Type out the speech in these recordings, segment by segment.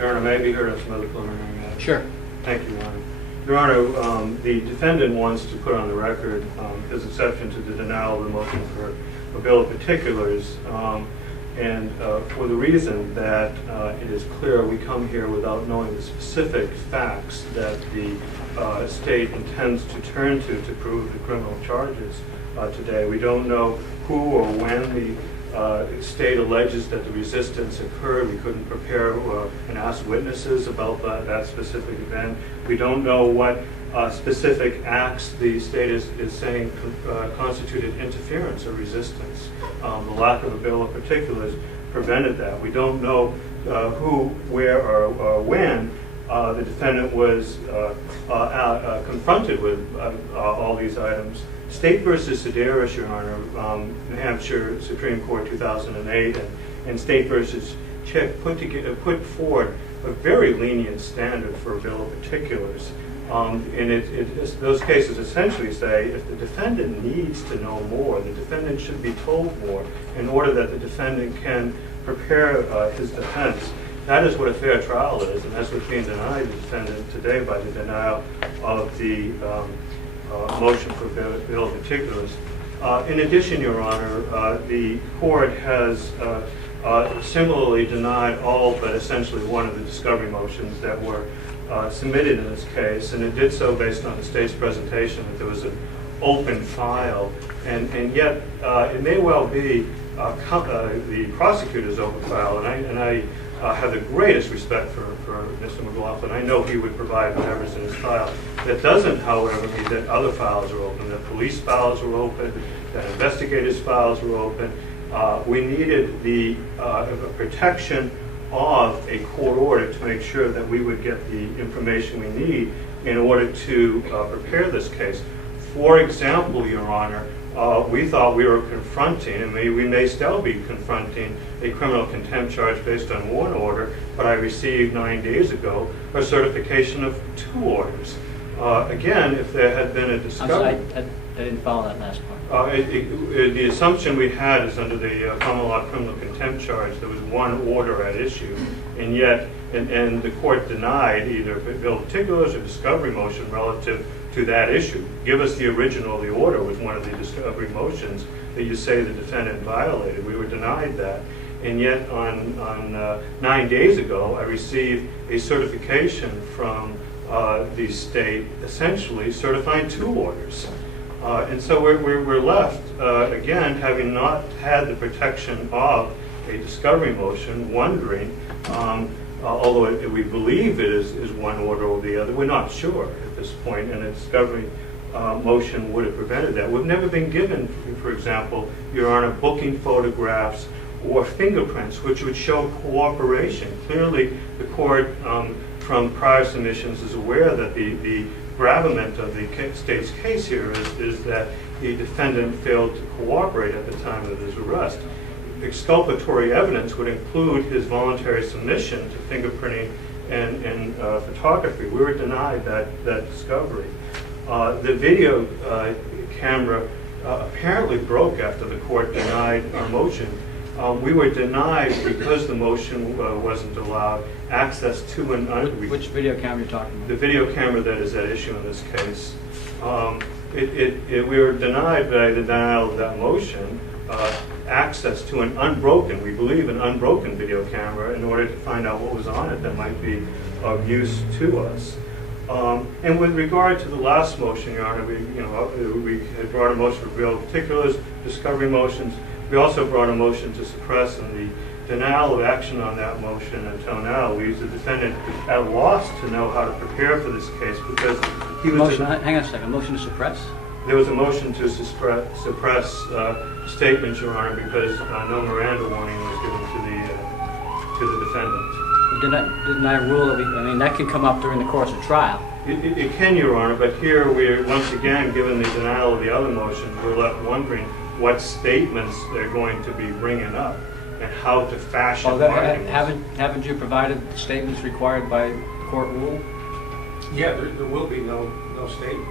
Your Honor, may I be heard on some other preliminary matters? Sure. Thank you, Your Honor. Your Honor, the defendant wants to put on the record his exception to the denial of the motion for a bill of particulars, and for the reason that it is clear we come here without knowing the specific facts that the state intends to turn to prove the criminal charges today. We don't know who or when the state alleges that the resistance occurred. We couldn't prepare and ask witnesses about that specific event. We don't know what specific acts the state is saying constituted interference or resistance. The lack of a bill of particulars prevented that. We don't know who, where, or when the defendant was confronted with all these items. State versus Sedaris, Your Honor, New Hampshire Supreme Court 2008, and State versus Chick put forward a very lenient standard for a bill of particulars. Those cases essentially say if the defendant needs to know more, the defendant should be told more in order that the defendant can prepare his defense. That is what a fair trial is, and that's what's being denied the defendant today by the denial of the motion for bill of particulars. In addition, Your Honor, the court has similarly denied all but essentially one of the discovery motions that were submitted in this case, and it did so based on the state's presentation that there was an open file, and yet it may well be the prosecutor's open file, and I have the greatest respect for Mr. McLaughlin. I know he would provide whatever's in his file. That doesn't, however, mean that other files are open, that police files are open, that investigators' files were open. We needed the protection of a court order to make sure that we would get the information we need in order to prepare this case. For example, Your Honor, we thought we were confronting, and we may still be confronting, a criminal contempt charge based on one order, but I received 9 days ago a certification of 2 orders. Again, if there had been a discovery... I'm sorry, I didn't follow that last part. The assumption we had is under the common law criminal contempt charge, there was one order at issue, and yet, and the court denied either bill of particulars or discovery motion relative to that issue. Give us the original of the order was one of the discovery motions that you say the defendant violated. We were denied that. And yet on 9 days ago, I received a certification from the state essentially certifying 2 orders. And so we're left, again, having not had the protection of a discovery motion, wondering, although we believe it is one order or the other, we're not sure at this point, and a discovery motion would have prevented that. We've never been given, for example, Your Honor, booking photographs or fingerprints, which would show cooperation. Clearly, the court, from prior submissions, is aware that the gravamen of the state's case here is that the defendant failed to cooperate at the time of his arrest. Exculpatory evidence would include his voluntary submission to fingerprinting and photography. We were denied that discovery. The video camera apparently broke after the court denied our motion. We were denied, because the motion wasn't allowed, access to an... Which video camera are you talking about? The video camera that is at issue in this case. We were denied by the denial of that motion access to an unbroken, we believe an unbroken video camera in order to find out what was on it that might be of use to us. And with regard to the last motion, Your Honor, we had brought a motion for bill of particulars, discovery motions. We also brought a motion to suppress, and the denial of action on that motion until now leaves the defendant at a loss to know how to prepare for this case, because he was... Hang on a second, a motion to suppress? There was a motion to suppress statements, Your Honor, because no Miranda warning was given to the defendant. Didn't I rule that I mean, that can come up during the course of trial. It can, Your Honor, but here we're, once again, given the denial of the other motions, we're left wondering what statements they're going to be bringing up and how to fashion arguments. Haven't you provided statements required by court rule? Yeah, there will be no statements.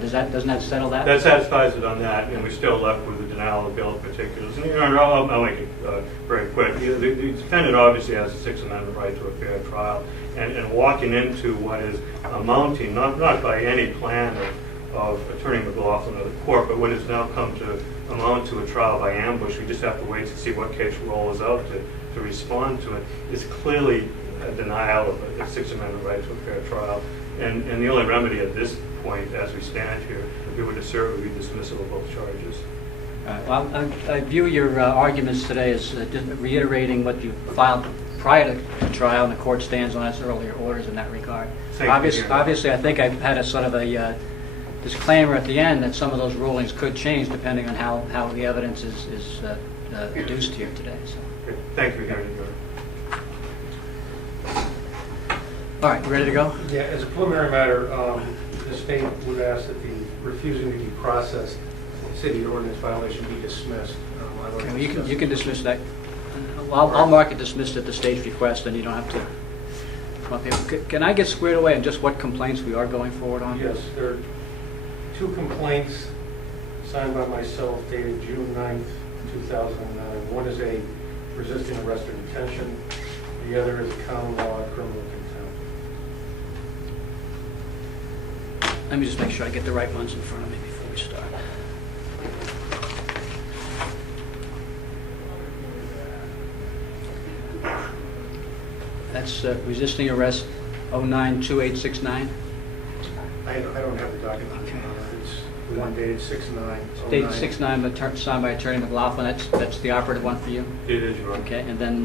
Doesn't that settle that? That satisfies it on that, and we're still left with the denial of bill of particulars. And, I'll make it very quick. The defendant obviously has a Sixth Amendment right to a fair trial, and walking into what is amounting, not by any plan of Attorney McLaughlin or the court, but what has now come to amount to a trial by ambush, we just have to wait to see what case rolls out to respond to it, is clearly a denial of a Sixth Amendment right to a fair trial. And the only remedy at this point, as we stand here, if we were to serve, would be dismissal of both charges. Well, I view your arguments today as reiterating what you filed prior to trial, and the court stands on its earlier orders in that regard. Obviously, I think I've had a sort of a disclaimer at the end that some of those rulings could change depending on how the evidence is adduced here today. So. Great. Thank you, Gary. All right, ready to go? Yeah, as a preliminary matter, the state would ask that the refusing to be processed city ordinance violation be dismissed. Okay, well, you can dismiss that. I'll mark it dismissed at the state's request, and you don't have to come up here. Can I get squared away on just what complaints we are going forward on? Yes, there are 2 complaints signed by myself dated June 9th, 2009. One is a resisting arrest or detention. The other is a common law criminal contempt. Let me just make sure I get the right ones in front of me before we start. That's resisting arrest 092869. I don't have the document. Okay. It's the one dated 6/9. Dated 6/9, but signed by Attorney McLaughlin. That's the operative one for you? It is, Your Honor. Okay, and then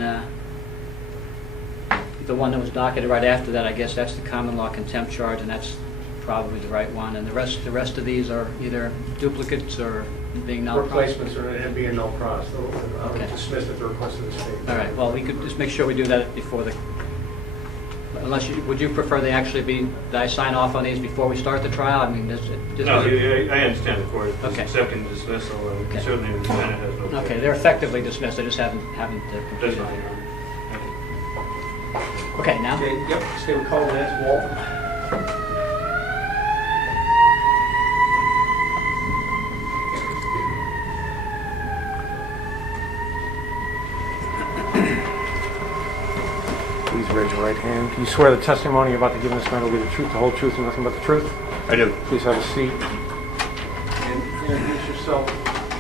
the one that was docketed right after that, I guess that's the common law contempt charge, and that's probably the right one. And the rest of these are either duplicates or being null pros. Replacements and being null pros. Okay. Dismissed at the request of the state. All right. Well, we could just make sure we do that before the. Would you prefer they actually be? That I sign off on these before we start the trial? I mean, no, I understand the court is accepting the dismissal, and okay. Certainly the defendant has no. Okay, they're effectively dismissed. They just haven't Does completed not. it. Okay, now. Okay, yep. State would call Lance Walton. Please raise your right hand. Do you swear the testimony you're about to give in this matter will be the truth, the whole truth, and nothing but the truth? I do. Please have a seat. And introduce yourself.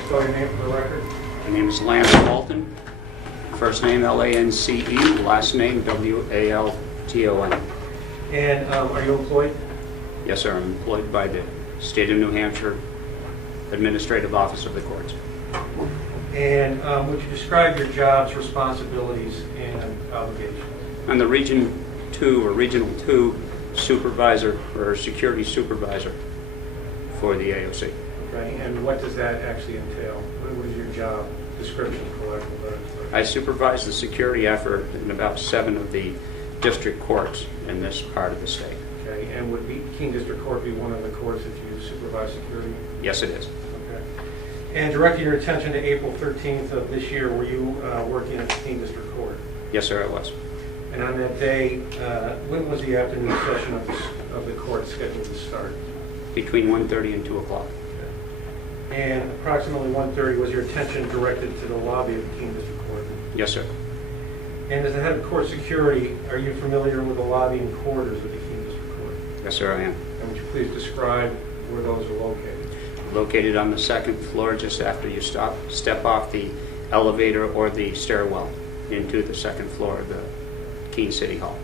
Spell your name for the record. My name is Lance Walton. First name Lance, last name Walton. And are you employed? Yes, sir. I'm employed by the State of New Hampshire Administrative Office of the Courts. And would you describe your job's responsibilities and obligations? I'm the Region 2 or Regional 2 supervisor or security supervisor for the AOC. Okay, and what does that actually entail? What is your job description, for lack of a better term? I supervise the security effort in about 7 of the district courts in this part of the state. Okay, and would Keene District Court be one of the courts that you supervise security? Yes, it is. Okay. And directing your attention to April 13th of this year, were you working at the Keene District Court? Yes, sir, I was. And on that day, when was the afternoon session of the court scheduled to start? Between 1:30 and 2 o'clock. Okay. And approximately 1:30, was your attention directed to the lobby of the Keene District Court? Yes, sir. And as the head of court security, are you familiar with the lobby and corridors of the Keene District Court? Yes, sir, I am. And would you please describe where those are located? Located on the 2nd floor, just after you step off the elevator or the stairwell into the 2nd floor of the Keene City Hall.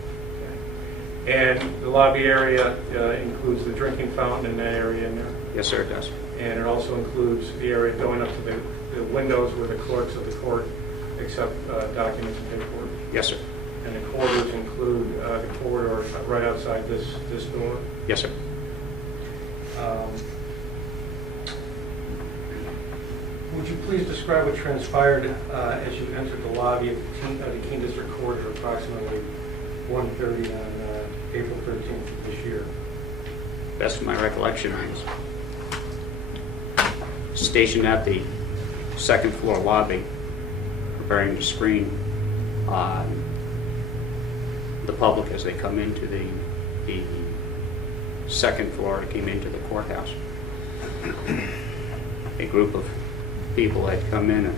Okay. And the lobby area includes the drinking fountain in that area in there? Yes, sir, it does. And it also includes the area going up to the windows where the clerks of the court accept documents and paperwork? Yes, sir. And the corridors include the corridor right outside this door? Yes, sir. Would you please describe what transpired as you entered the lobby of the Keene District Court at approximately 1:30 on April 13th of this year? Best of my recollection, I was stationed at the 2nd floor lobby, preparing to screen the public as they come into the 2nd floor, came into the courthouse. a group of people had come in,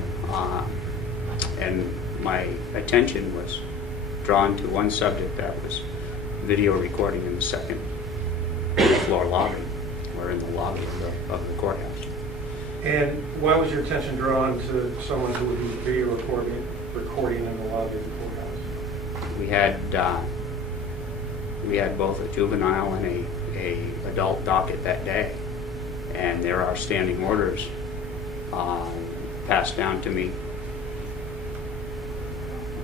and my attention was drawn to one subject, that was video recording in the second floor lobby, or in the lobby of the courthouse. And why was your attention drawn to someone who would do video recording in the lobby of the courthouse? We had both a juvenile and a adult docket that day, and there are standing orders passed down to me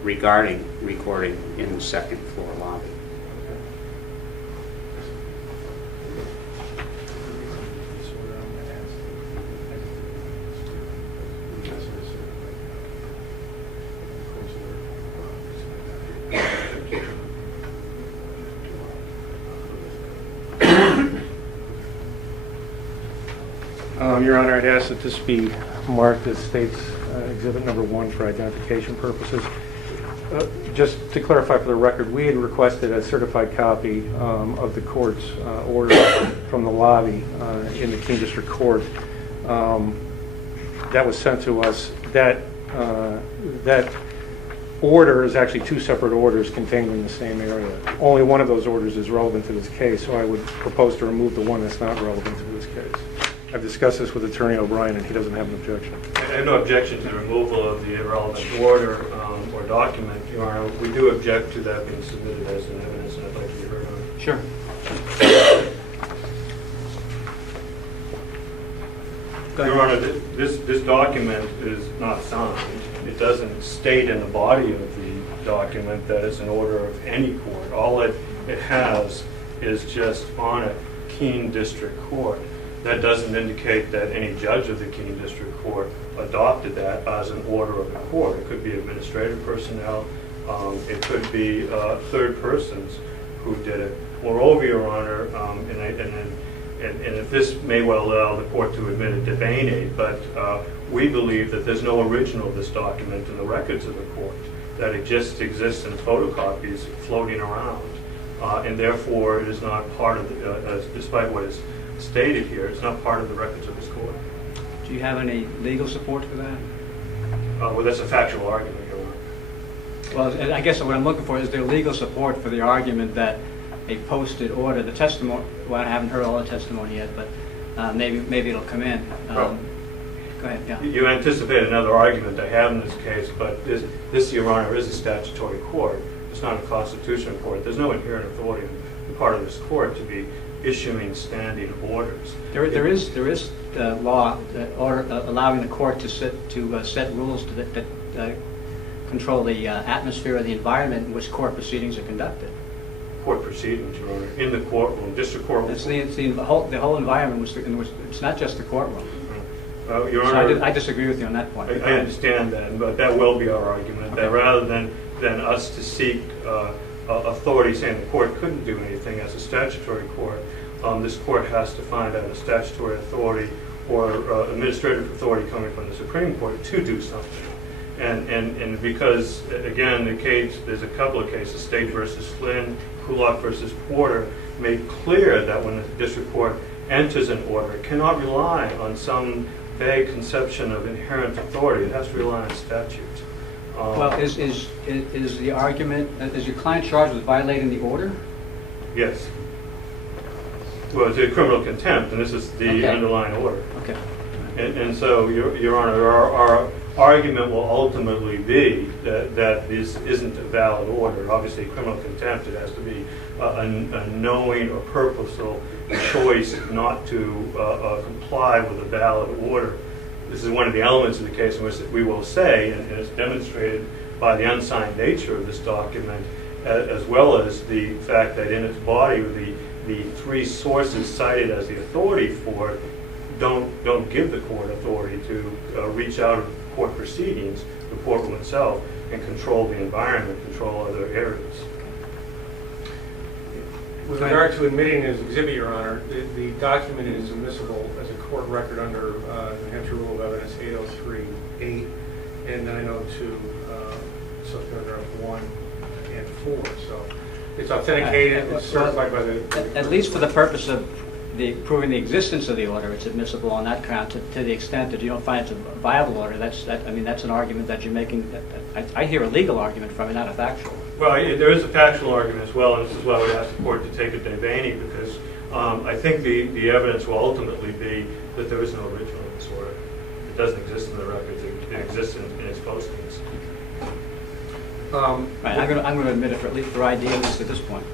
regarding recording in the second floor lobby. Your Honor, I'd ask that this be marked as State's Exhibit Number 1 for identification purposes. Just to clarify for the record, we had requested a certified copy of the court's order from the lobby in the Keene District Court. That was sent to us. That order is actually two separate orders contained in the same area. Only one of those orders is relevant to this case, so I would propose to remove the one that's not relevant to this case. I've discussed this with Attorney O'Brien, and he doesn't have an objection. I have no objection to the removal of the irrelevant order or document, Your Honor. We do object to that being submitted as an evidence, and I'd like to be heard on it. Sure. Your Honor, this document is not signed. It doesn't state in the body of the document that it's an order of any court. All it has is just on a Keene District Court. That doesn't indicate that any judge of the Keene District Court adopted that as an order of the court. It could be administrative personnel. It could be third persons who did it. Moreover, Your Honor, and if this may well allow the court to admit it to Bainey, but we believe that there's no original of this document in the records of the court, that it just exists in photocopies floating around, and therefore it is not part of, despite what is stated here, it's not part of the records of this court. Do you have any legal support for that? Well, that's a factual argument, Your Honor. Well, I guess what I'm looking for is there legal support for the argument that a posted order, the testimony, well, I haven't heard all the testimony yet, but maybe it'll come in. Go ahead, yeah. You anticipate another argument I have in this case, but this, Your Honor, is a statutory court. It's not a constitutional court. There's no inherent authority on the part of this court to be issuing standing orders. There is law allowing the court to set rules that control the atmosphere or the environment in which court proceedings are conducted. Court proceedings, Your Honor, in the courtroom, district courtroom. It's the whole environment in which it's not just the courtroom. Your Honor, so I disagree with you on that point. I understand that, but that will be our argument. Okay. That rather than us to seek authority saying the court couldn't do anything as a statutory court, this court has to find out a statutory authority or administrative authority coming from the Supreme Court to do something. And because, again, there's a couple of cases, State versus Flynn, Kulak versus Porter, made clear that when the district court enters an order, it cannot rely on some vague conception of inherent authority. It has to rely on statute. Well, is the argument, is your client charged with violating the order? Yes. Well, it's a criminal contempt, and this is the underlying order. Okay. And so, Your Honor, our argument will ultimately be that this isn't a valid order. Obviously, criminal contempt, it has to be a knowing or purposeful choice not to comply with a valid order. This is one of the elements of the case in which we will say, and it's demonstrated by the unsigned nature of this document, as well as the fact that in its body, the three sources cited as the authority for it don't give the court authority to reach out of court proceedings, the courtroom itself, and control the environment, control other areas. With regard to admitting as exhibit, Your Honor, the document is admissible as a court record under New Hampshire Rule of Evidence 803-8 and 902, subparagraph 1 and 4. So it's authenticated, it's certified by the... At least for the purpose of proving the existence of the order, it's admissible on that count. To the extent that you don't find it's a viable order, that's an argument that you're making. I hear a legal argument from it, not a factual. Well, there is a factual argument as well, and this is why I would ask the court to take a de Bene, because I think the evidence will ultimately be that there is no original in this order. It doesn't exist in the records. It exists in its postings. Right, I'm going to admit it for ID at least at this point.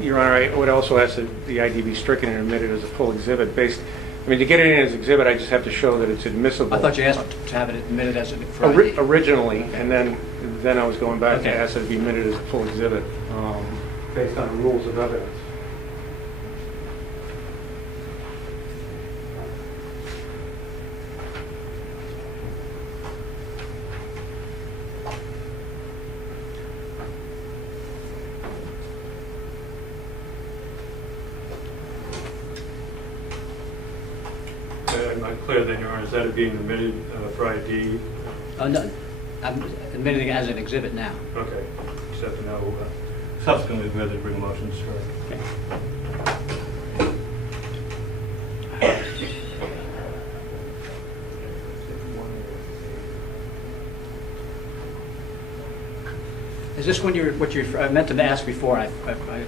Your Honor, I would also ask that the ID be stricken and admitted as a full exhibit. To get it in as exhibit, I just have to show that it's admissible. I thought you asked to have it admitted as for ID. Originally, and then I was going back to ask that it be admitted as a full exhibit based on the rules of evidence. I'm not clear then, Your Honor, is that it being admitted for ID? No, I'm admitting it as an exhibit now. Okay. Just have to know subsequently whether to bring motions for it. Okay. Is this when I meant to ask before, I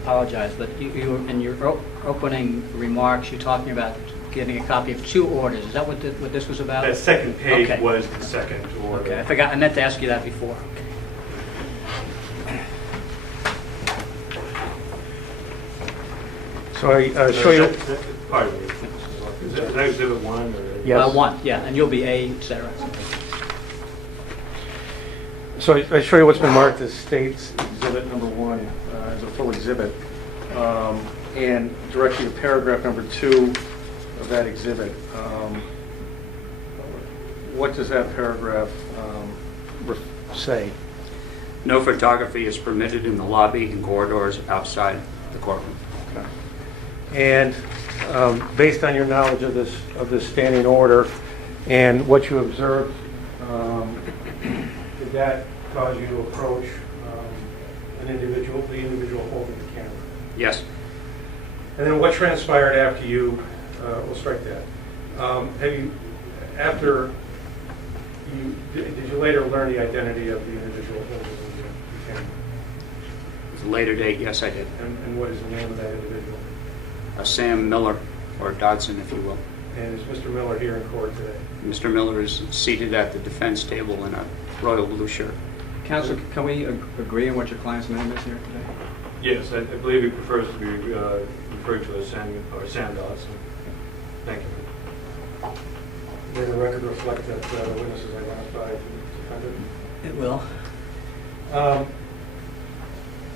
apologize, but you in your opening remarks, you're talking about getting a copy of 2 orders. Is that what this was about? That second page was the second order. Okay, I forgot. I meant to ask you that before. So I show you. Pardon me. Is that exhibit 1? Or? Yes. 1, yeah, and you'll be A, etc. So I show you what's been marked as State's Exhibit number 1 as a full exhibit, and direct you to paragraph number 2 of that exhibit. What does that paragraph say? No photography is permitted in the lobby and corridors outside the courtroom. Okay. And based on your knowledge of this standing order and what you observed, did that cause you to approach the individual holding the camera? Yes. And then what transpired after you? We'll strike that. Did you later learn the identity of the individual holding the camera? At a later date, yes, I did. And what is the name of that individual? Sam Miller, or Dodson, if you will. And is Mr. Miller here in court today? Mr. Miller is seated at the defense table in a royal blue shirt. Counsel, can we agree on what your client's name is here today? Yes, I believe he prefers to be referred to as Sam Dodson. Thank you. May the record reflect that the witness is identified and defended? It will.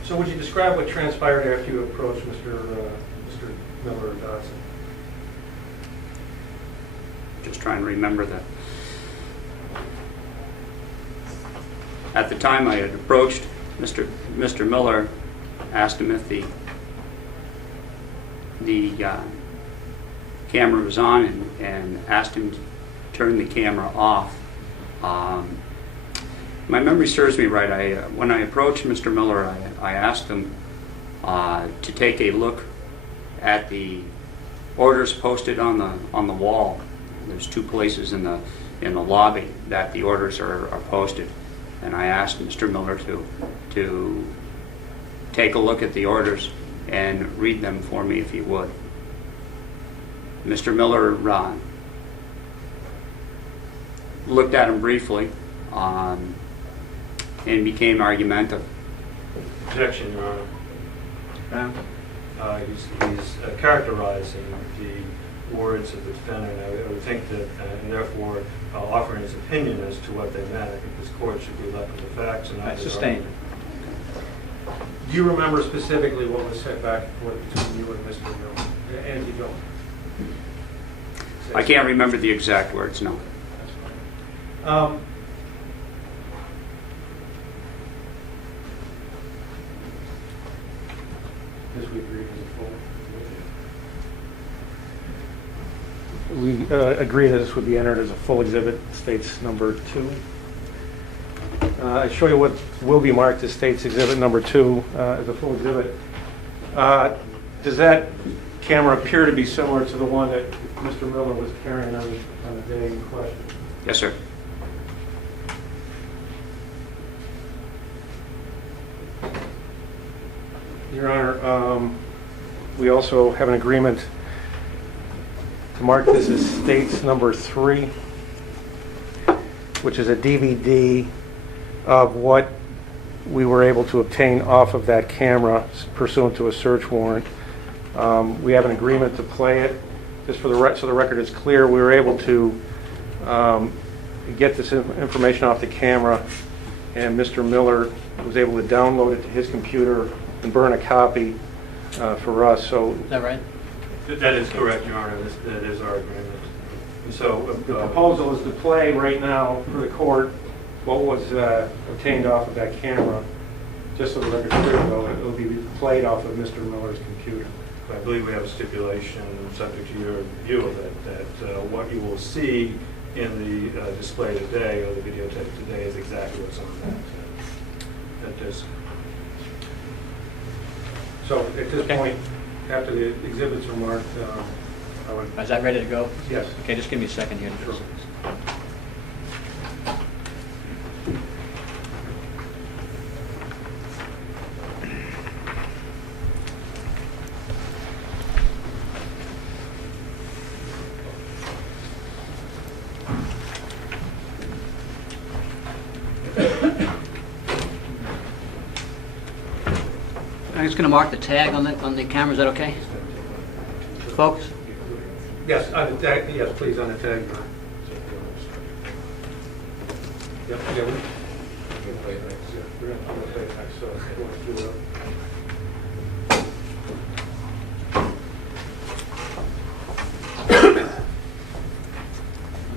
So would you describe what transpired after you approached Mr. Miller or Dodson? Just trying to remember that. At the time I had approached Mr. Miller, asked him if the camera was on, and asked him to turn the camera off. My memory serves me right. When I approached Mr. Miller, I asked him to take a look at the orders posted on the wall. There's 2 places in the lobby that the orders are posted, and I asked Mr. Miller to take a look at the orders and read them for me if he would. Mr. Miller looked at him briefly and became argumentative. Objection, Your Honor. He's characterizing the words of the defendant. I would think that, and therefore offering his opinion as to what they meant. I think this court should be left with the facts and not the sustained. Do you remember specifically what was said back and forth between you and Mr. Miller? And you don't? I can't remember the exact words, no. That's fine. This we agree as a full. We agree that this would be entered as a full exhibit, State's number 2. I show you what will be marked as State's exhibit number 2 as a full exhibit. Does that camera appear to be similar to the one that Mr. Miller was carrying on the day in question. Yes, sir. Your Honor, we also have an agreement to mark this as States number 3, which is a DVD of what we were able to obtain off of that camera pursuant to a search warrant. We have an agreement to play it. Just for so the record is clear, we were able to get this information off the camera, and Mr. Miller was able to download it to his computer and burn a copy for us. So is that right? That is correct, Your Honor. That is our agreement. And so the proposal is to play right now for the court what was obtained off of that camera. Just so the record is clear, though, it will be played off of Mr. Miller's computer. I believe we have a stipulation subject to your view of it that what you will see in the display today or the videotape today is exactly what's on that disc. So at this point, after the exhibits are marked, I would... Is that ready to go? Yes. Okay, just give me a second here. Sure. I'm just going to mark the tag on the camera. Is that okay? Folks? Yes, on the tag. Yes, please, on the tag. Yep. Yeah, we're play it next. We're going to play it next. So we'll do it.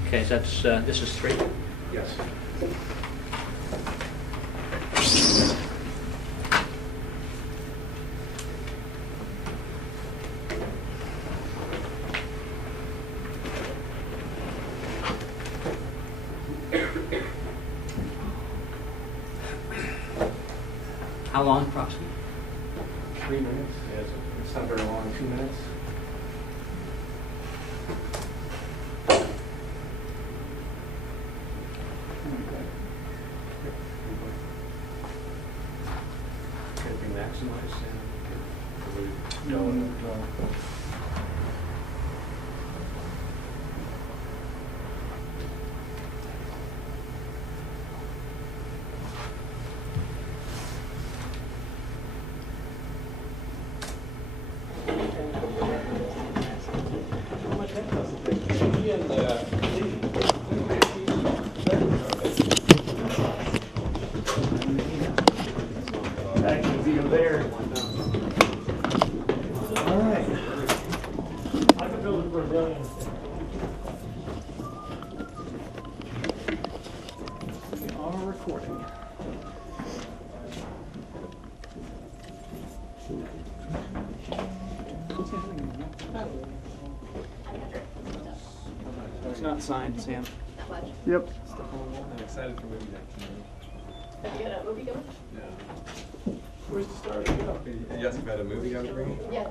Okay, so that's this is 3. Yes. How long, approximately? 3 minutes. Yeah, it's not very long. 2 minutes. Can it be maximized? No. It's not signed, Sam. Yep. I'm excited for movie night. Have you got a movie going? Yeah. Where's the start? Yes, you've got a movie on screen? Yeah.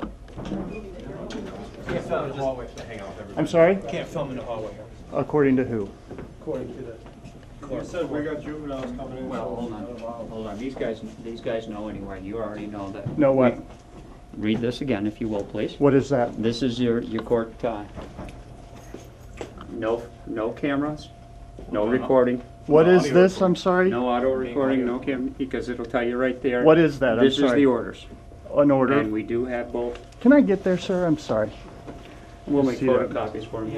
Can't film in the hallway to hang out with everybody. I'm sorry? Can't film in the hallway. According to who? According to the... You said we got juveniles coming in. Well, hold on. These guys know anyway. You already know that. Know what? Read this again, if you will, please. What is that? This is your court. No cameras, no recording. What is this? I'm sorry? No auto recording, no camera, because it'll tell you right there. What is that? I'm This is sorry. the orders. An order? And we do have both. Can I get there, sir? I'm sorry. We'll make See that. photocopies for them.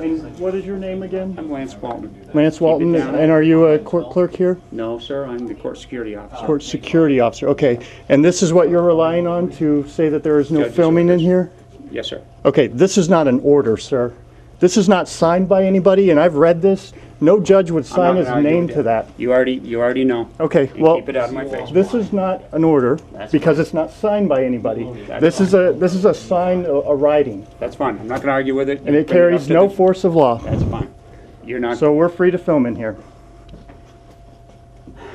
And what is your name again? I'm Lance Walton. Lance Walton. down. And are you a court clerk here? No, sir, I'm the court security officer. Court security officer. Okay. And this is what you're relying on to say that there is no Judge's filming in orders. here? Yes, sir. Okay. This is not an order, sir. This is not signed by anybody, and I've read this. No judge would I'm sign not his gonna argue name with to that. You already know. Okay, And well, keep it out of my face. this is not an order That's because it's not signed by anybody. That's This is a sign, a writing, That's fine. I'm not going to argue with it. and it Bring up carries to no the- force of law. That's fine. You're not. So we're free to film in here.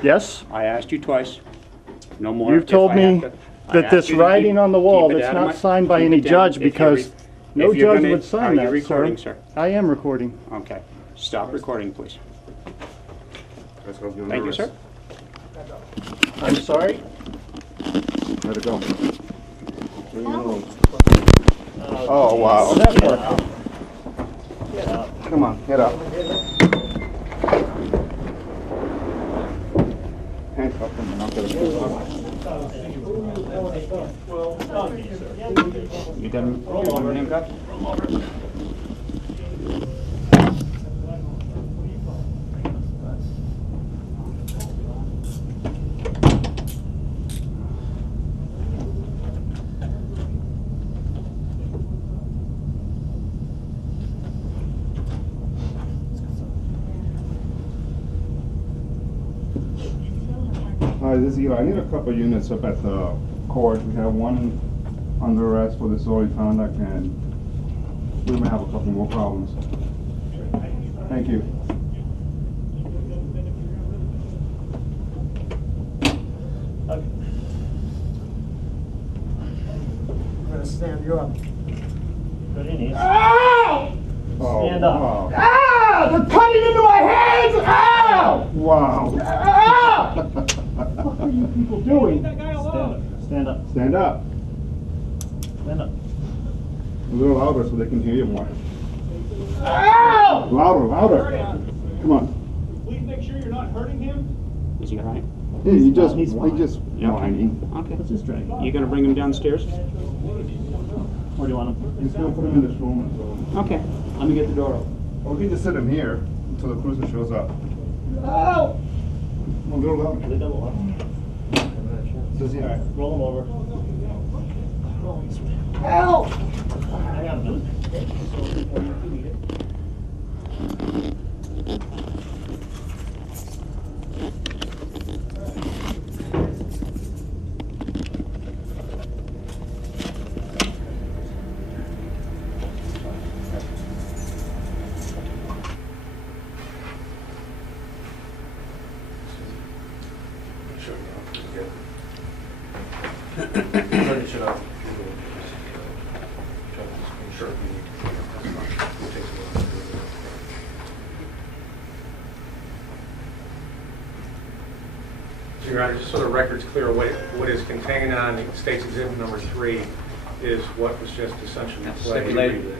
Yes? I asked you twice. No more. You've If told I have me, to- that this writing on the wall that's not signed by any judge, because no judge would sign that, Are you recording, sir? I am recording. Okay. Stop recording, please. Let's go. Thank you, sir. I'm sorry? Let it go. Oh, wow. That worked. Come on, get up. Handcuff him and I'll get him. You got him handcuffed? Hi, this is Eli. I need a couple units up at the court. We have one under arrest for disorderly conduct, and we may have a couple more problems. Thank you. I'm gonna stand you up. Good in here. Oh, Stand up. wow. Ah! They're cutting into my hands! Ah! Wow. Ah! What are you people doing? Stand up. Stand up. Stand up. A little louder so they can hear you more. Ow! Louder. Come on. Please make sure you're not hurting him. Is he all right? Yeah, he just He's Yeah. whining. Okay. What's this drink? You gonna bring him downstairs? Where do you want him? He's gonna put him in this room. So. Okay. Let me get the door open. Or we can just sit him here until the cruiser shows up. Ow! A little louder. They double up. Says he. Roll him over. Ow! Hang on a minute. Your Honor, just so the record's clear, what is contained on State's Exhibit Number 3 is what was just essentially played. Stipulated.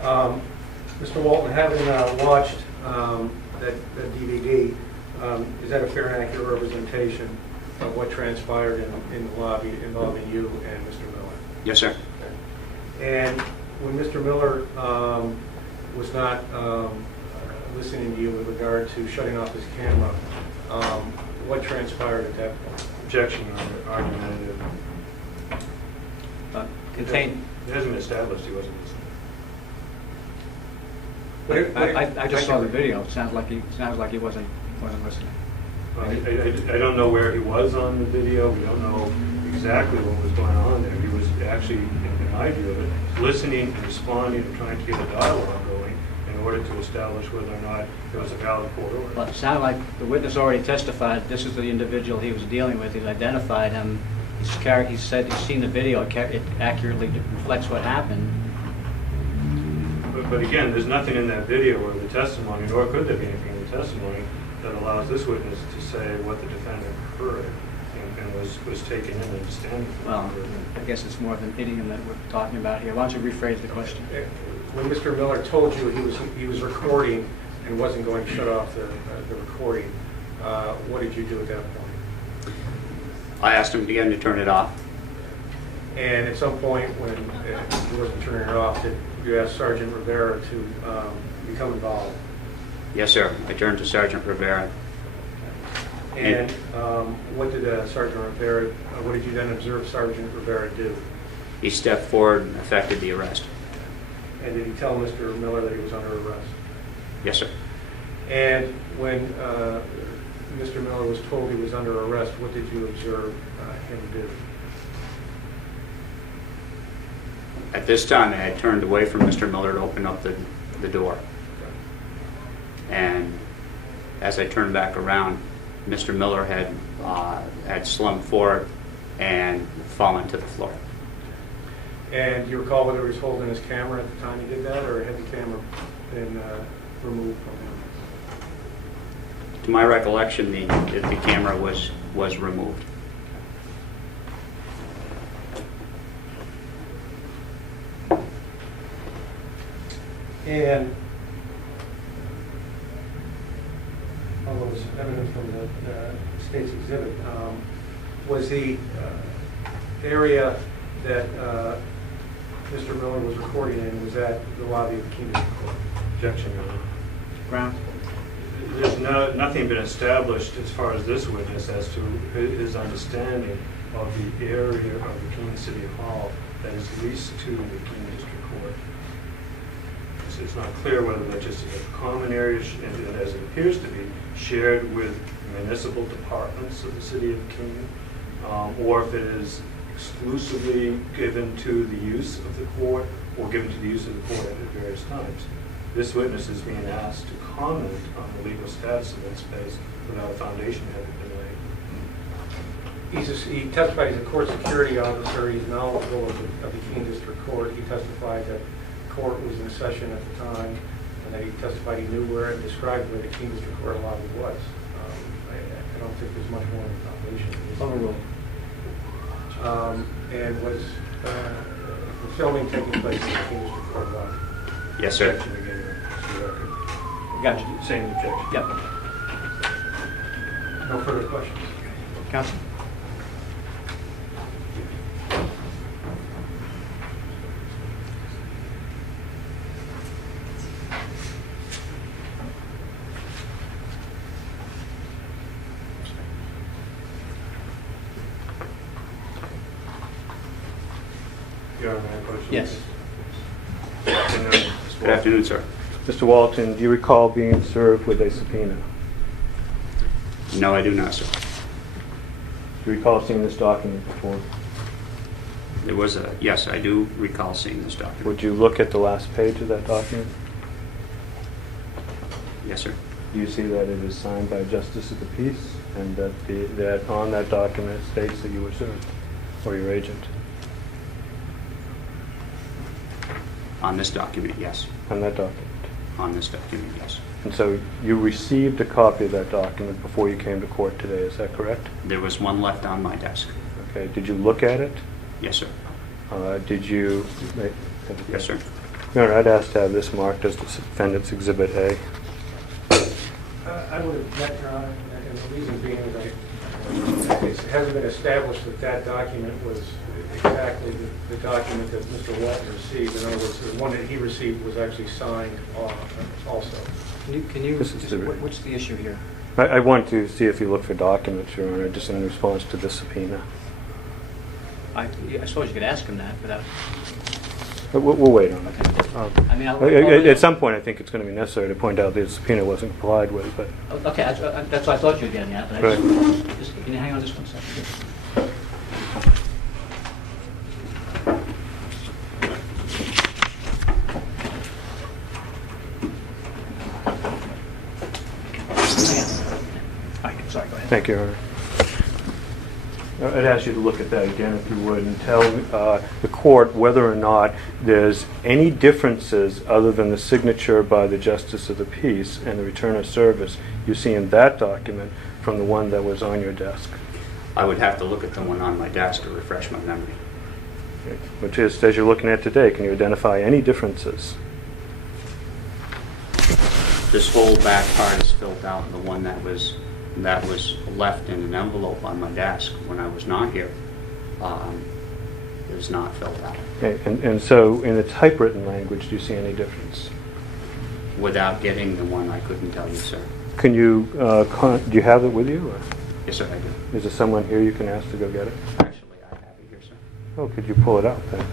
Mr. Walton, having watched that DVD, is that a fair and accurate representation of what transpired in the lobby involving you and Mr. Miller? Yes, sir. And when Mr. Miller was not listening to you with regard to shutting off his camera, what transpired at that point? Objection, Your Honor. Argumentative. Contained. It hasn't been established he wasn't listening. I just saw the video. It sounds like he wasn't listening. I don't know where he was on the video. We don't know exactly what was going on there. He was actually, in my view of it, listening and responding and trying to get a dialogue going in order to establish whether or not there was a valid court order. Well, it sounded like the witness already testified. This is the individual he was dealing with. He's identified him. He said he's seen the video. It accurately reflects what happened. But again, there's nothing in that video or the testimony, nor could there be anything in the testimony that allows this witness to say what the defendant heard and was taken in and standing. Well, I guess it's more of an idiom that we're talking about here. Why don't you rephrase the question? When Mr. Miller told you he was recording and wasn't going to shut off the recording, what did you do at that point? I asked him again to turn it off. And at some point when he wasn't turning it off, did you ask Sergeant Rivera to become involved? Yes, sir. I turned to Sergeant Rivera. And what did Sergeant Rivera, what did you then observe Sergeant Rivera do? He stepped forward and effected the arrest. And did he tell Mr. Miller that he was under arrest? Yes, sir. And when Mr. Miller was told he was under arrest, what did you observe him do? At this time, I had turned away from Mr. Miller to open up the door. And as I turned back around, Mr. Miller had slumped forward and fallen to the floor. And do you recall whether he was holding his camera at the time he did that, or had the camera been removed from him? To my recollection, the camera was removed. And although it's evident from the state's exhibit, was the area that Mr. Miller was recording in, was that the lobby of the Keene District Court? Objection, Your Honor. Ground? There's nothing been established as far as this witness as to his understanding of the area of the Keene City Hall that is leased to the Keene District Court. It's not clear whether that just is a common area, and as it appears to be, shared with municipal departments of the city of Keene, or if it is exclusively given to the use of the court or given to the use of the court at various times. This witness is being asked to comment on the legal status of that space without a foundation having been laid. He testified as a court security officer. He's knowledgeable of the Keene District Court. He testified that the court was in session at the time, and that he testified he knew where and described where the Keene District Court lobby was. I don't think there's much more than a foundation. Overruled. And was the filming taking place in the Keene District Court lobby? Yes, sir. Objection again, Your Honor. For the record. Gotcha. Same objection. Yep. No further questions. Counsel? Your Honor, any questions? Yes. Good afternoon, sir. Mr. Walton, do you recall being served with a subpoena? No, I do not, sir. Do you recall seeing this document before? There was a, yes, I do recall seeing this document. Would you look at the last page of that document? Yes, sir. Do you see that it is signed by a justice of the peace, and that that on that document states that you were served, or your agent? On this document, yes. On that document. On this document, yes. And so you received a copy of that document before you came to court today, is that correct? There was one left on my desk. Okay, did you look at it? Yes, sir. Did you? Yes, sir. Your Honor, I'd ask to have this marked as Defendant's Exhibit A. I would object, Your Honor, and the reason being is it hasn't been established that that document was exactly the document that Mr. Walton received. In other words, the one that he received was actually signed also. Can you This is just, the- what's the issue here? I want to see if you look for documents, Your Honor, just in response to this subpoena. I suppose you could ask him that without... But we'll wait on it. I mean, At some point, I think it's going to be necessary to point out that the subpoena wasn't complied with, but... Okay, that's what I thought you were getting at. But Right. Can you hang on just 1 second? Sorry, go ahead. Thank you, Your Honor. I'd ask you to look at that again, if you would, and tell the court whether or not there's any differences other than the signature by the Justice of the Peace and the return of service you see in that document from the one that was on your desk. I would have to look at the one on my desk to refresh my memory. Okay. Which is, as you're looking at today, can you identify any differences? This whole back part is filled out, and the one that was left in an envelope on my desk when I was not here is not filled out. Okay. And so in the typewritten language, do you see any difference? Without getting the one, I couldn't tell you, sir. Can you, do you have it with you? Or Yes, sir, I do. is there someone here you can ask to go get it? Actually, I have it here, sir. Oh, could you pull it out then?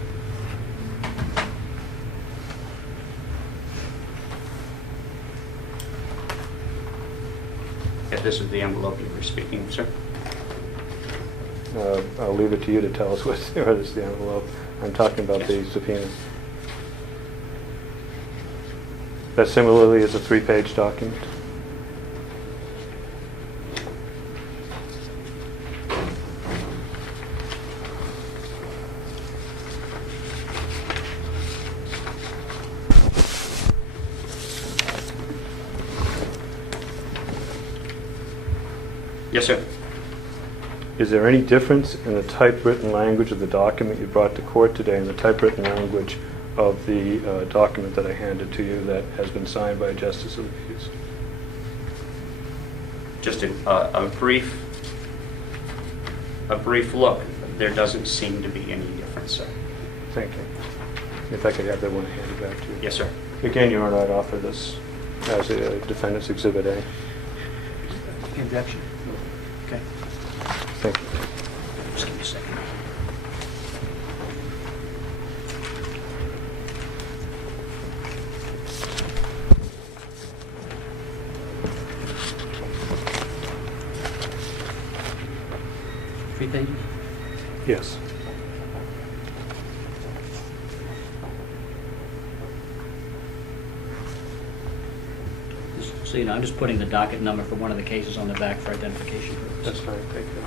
If this is the envelope you were speaking of, sir. I'll leave it to you to tell us what's the envelope. I'm talking about the subpoena. That similarly is a 3-page document. Yes, sir. Is there any difference in the typewritten language of the document you brought to court today and the typewritten language of the document that I handed to you that has been signed by a justice of the peace? Just a brief look. There doesn't seem to be any difference, sir. Thank you. If I could have that one handed back to you. Yes, sir. Again, you are not offered this as a defendant's exhibit A. Objection. Okay. Thank you. Just give me a second. Three pages? Yes. So, I'm just putting the docket number for one of the cases on the back for identification purposes. That's fine. Thank you.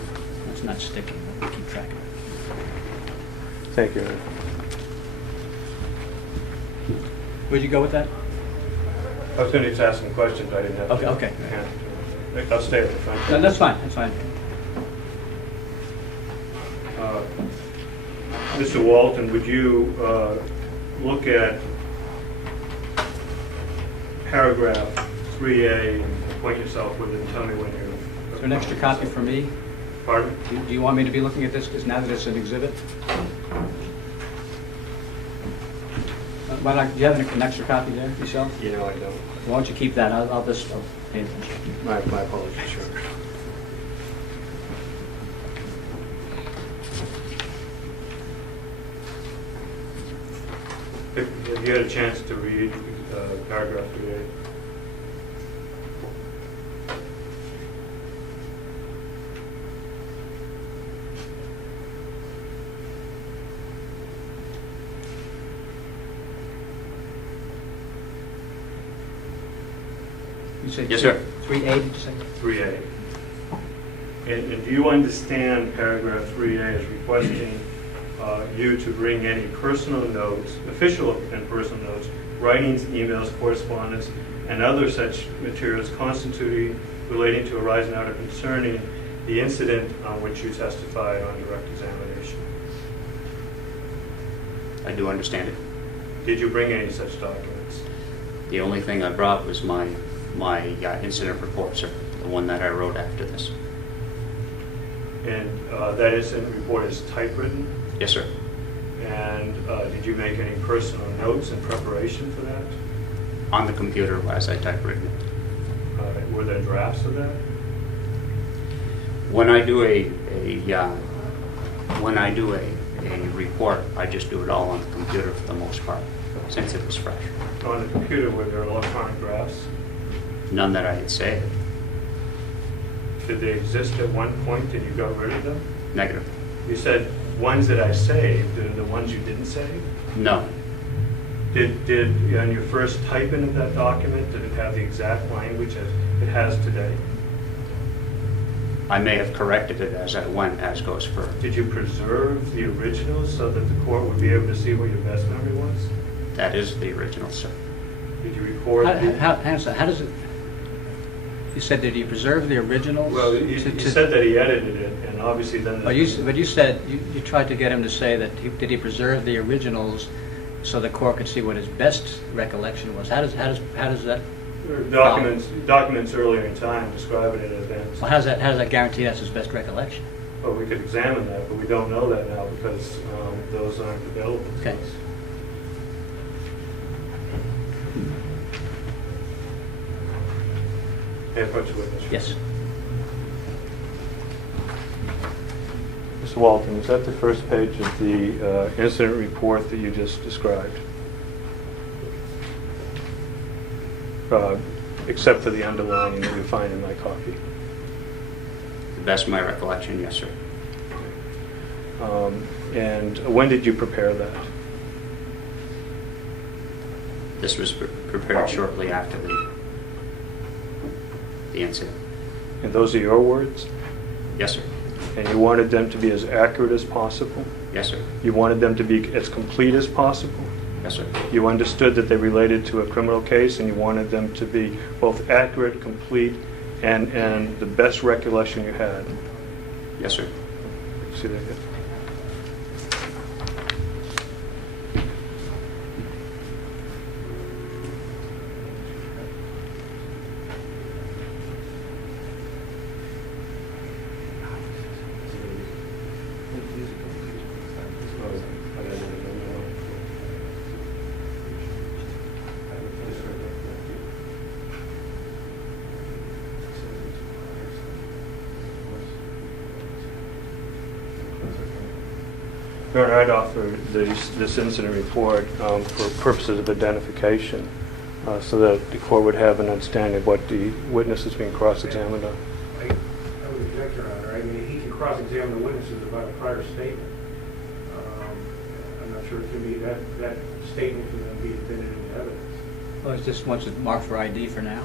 It's not sticking. We'll keep track of it. Thank you. Where'd you go with that? I was going to just ask some questions. I didn't have to. Okay. I'll stay at the front. No, that's fine. That's fine. Mr. Walton, would you look at paragraph 3A and point yourself with it and tell me when you're... Is there an extra copy for me? Pardon? Do you want me to be looking at this because now that it's an exhibit? Do you have an extra copy there yourself? You know I don't. Why don't you keep that? I'll just pay attention. My apologies, sure. Have you had a chance to read paragraph 3A? You said Yes, sir. 3A, did you say? 3A. And do you understand paragraph 3A as requesting you to bring any personal notes, official and personal notes, writings, emails, correspondence, and other such materials constituting, relating to, arising out of, concerning the incident on which you testified on direct examination? I do understand it. Did you bring any such documents? The only thing I brought was my incident report, sir, the one that I wrote after this. And that incident report is typewritten? Yes, sir. And did you make any personal notes in preparation for that? On the computer as I typewritten it. Were there drafts of that? When I do a report, I just do it all on the computer for the most part, since it was fresh. On the computer, were there electronic drafts? None that I had saved. Did they exist at one point and you got rid of them? Negative. You said ones that I saved, are the ones you didn't save? No. Did on your first typing of that document, did it have the exact language as it has today? I may have corrected it as I went, as goes further. Did you preserve the originals so that the court would be able to see what your best memory was? That is the original, sir. Did you record? How does it? You said, did he preserve the originals? Well, you said that he edited it, and obviously then... But you said, you tried to get him to say that, did he preserve the originals so the court could see what his best recollection was? How does that... Documents earlier in time describing it as events. Well, how does that guarantee that's his best recollection? Well, we could examine that, but we don't know that now because those aren't available to Okay. us. May I approach the witness? Yes. Mr. Walton, is that the first page of the incident report that you just described? Except for the underlining that you find in my copy. The best of my recollection, yes, sir. And when did you prepare that? This was prepared shortly after the incident. And those are your words? Yes, sir. And you wanted them to be as accurate as possible? Yes, sir. You wanted them to be as complete as possible? Yes, sir. You understood that they related to a criminal case and you wanted them to be both accurate, complete, and the best recollection you had. Yes, sir. See that? Yeah. I'd offer this incident report for purposes of identification, so that the court would have an understanding of what the witness is being cross-examined on. I would object, Your Honor. I mean, he can cross-examine the witnesses about a prior statement. I'm not sure it can be that statement can then be definitive evidence. Well, it just wants it marked for ID for now.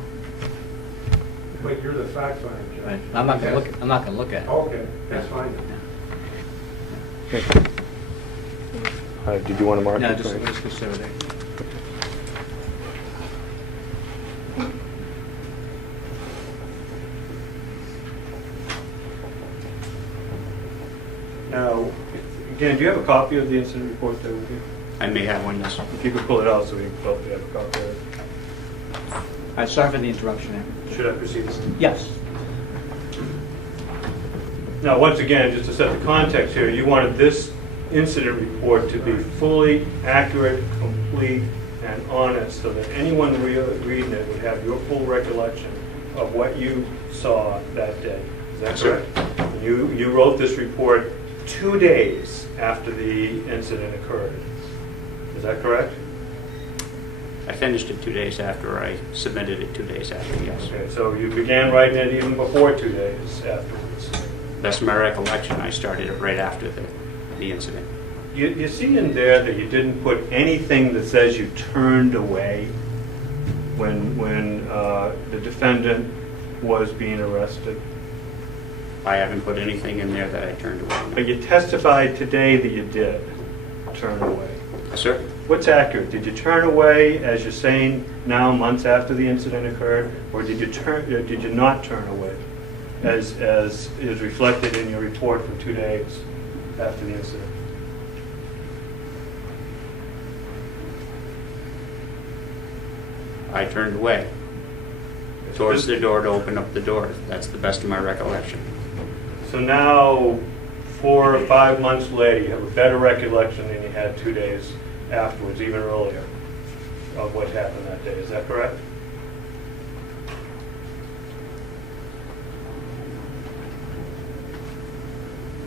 But you're the fact finder, Judge. Right. I'm not going to look at it. Oh, okay, that's fine. Yeah. Okay. Did you want to mark No, it? just consider it. Now, again, do you have a copy of the incident report there with you? I may have one, yes. If you could pull it out so we can both have a copy of it. I'm sorry for the interruption there. Should I proceed? Yes. Now, once again, just to set the context here, you wanted this incident report to be fully accurate, complete, and honest, so that anyone reading it would have your full recollection of what you saw that day. Is that correct? You wrote this report 2 days after the incident occurred. Is that correct? I finished it 2 days after. I submitted it 2 days after, yes. Okay, so you began writing it even before 2 days afterwards. That's my recollection. I started it right after the incident. You see in there that you didn't put anything that says you turned away when the defendant was being arrested? I haven't put anything in there that I turned away. But you testified today that you did turn away. Yes, sir. What's accurate? Did you turn away, as you're saying now, months after the incident occurred, or did you not turn away, as is reflected in your report for 2 days after the incident? I turned away towards the door to open up the door. That's the best of my recollection. So now, 4 or 5 months later, you have a better recollection than you had 2 days afterwards, even earlier, of what happened that day. Is that correct?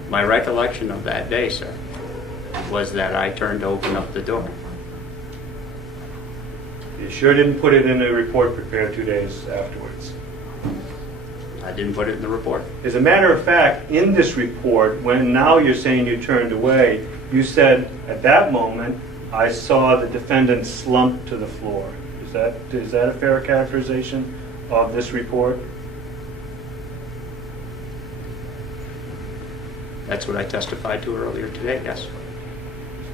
My recollection of that day, sir, was that I turned to open up the door. You sure didn't put it in the report prepared 2 days afterwards? I didn't put it in the report. As a matter of fact, in this report, when now you're saying you turned away, you said, at that moment, I saw the defendant slump to the floor. Is that a fair characterization of this report? That's what I testified to earlier today, yes.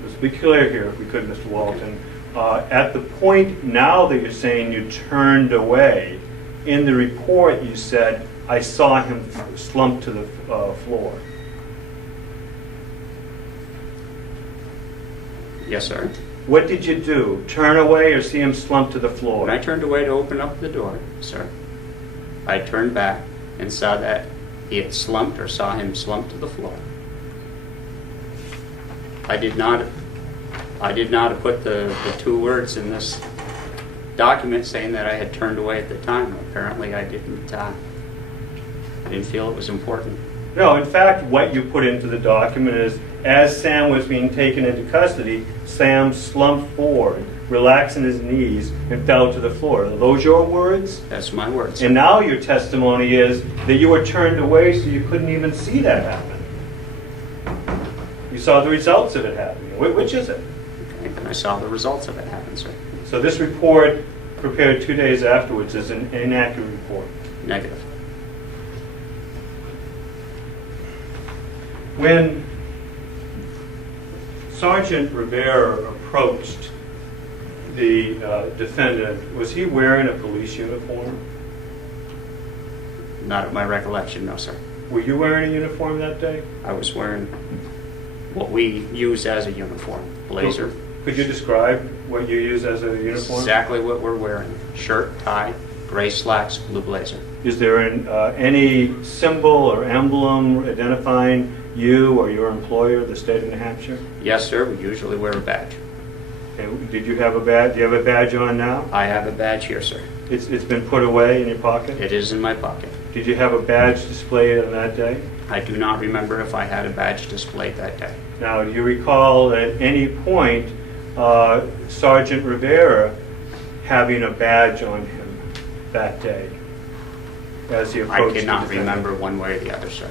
Let's be clear here, if we could, Mr. Walton. At the point now that you're saying you turned away, in the report you said, I saw him slump to the floor. Yes, sir. What did you do? Turn away or see him slump to the floor? When I turned away to open up the door, sir, I turned back and saw that he had slumped or saw him slump to the floor. I did not put the 2 words in this document saying that I had turned away at the time. Apparently I didn't feel it was important. No, in fact, what you put into the document is, as Sam was being taken into custody, Sam slumped forward, relaxing his knees, and fell to the floor. Are those your words? That's my words. And now your testimony is that you were turned away so you couldn't even see that happen. You saw the results of it happening. Which is it? Okay, and I saw the results of it happen, sir. So this report, prepared 2 days afterwards, is an inaccurate report. Negative. When Sergeant Rivera approached the defendant, was he wearing a police uniform? Not at my recollection, no, sir. Were you wearing a uniform that day? I was wearing what we use as a uniform, blazer. Could you describe what you use as a uniform? Exactly what we're wearing. Shirt, tie, gray slacks, blue blazer. Is there any symbol or emblem identifying you or your employer, the state of New Hampshire? Yes, sir. We usually wear a badge. And did you have a badge? Do you have a badge on now? I have a badge here, sir. It's been put away in your pocket? It is in my pocket. Did you have a badge displayed on that day? I do not remember if I had a badge displayed that day. Now, do you recall at any point Sergeant Rivera having a badge on him that day as he approached? I cannot remember one way or the other, sir.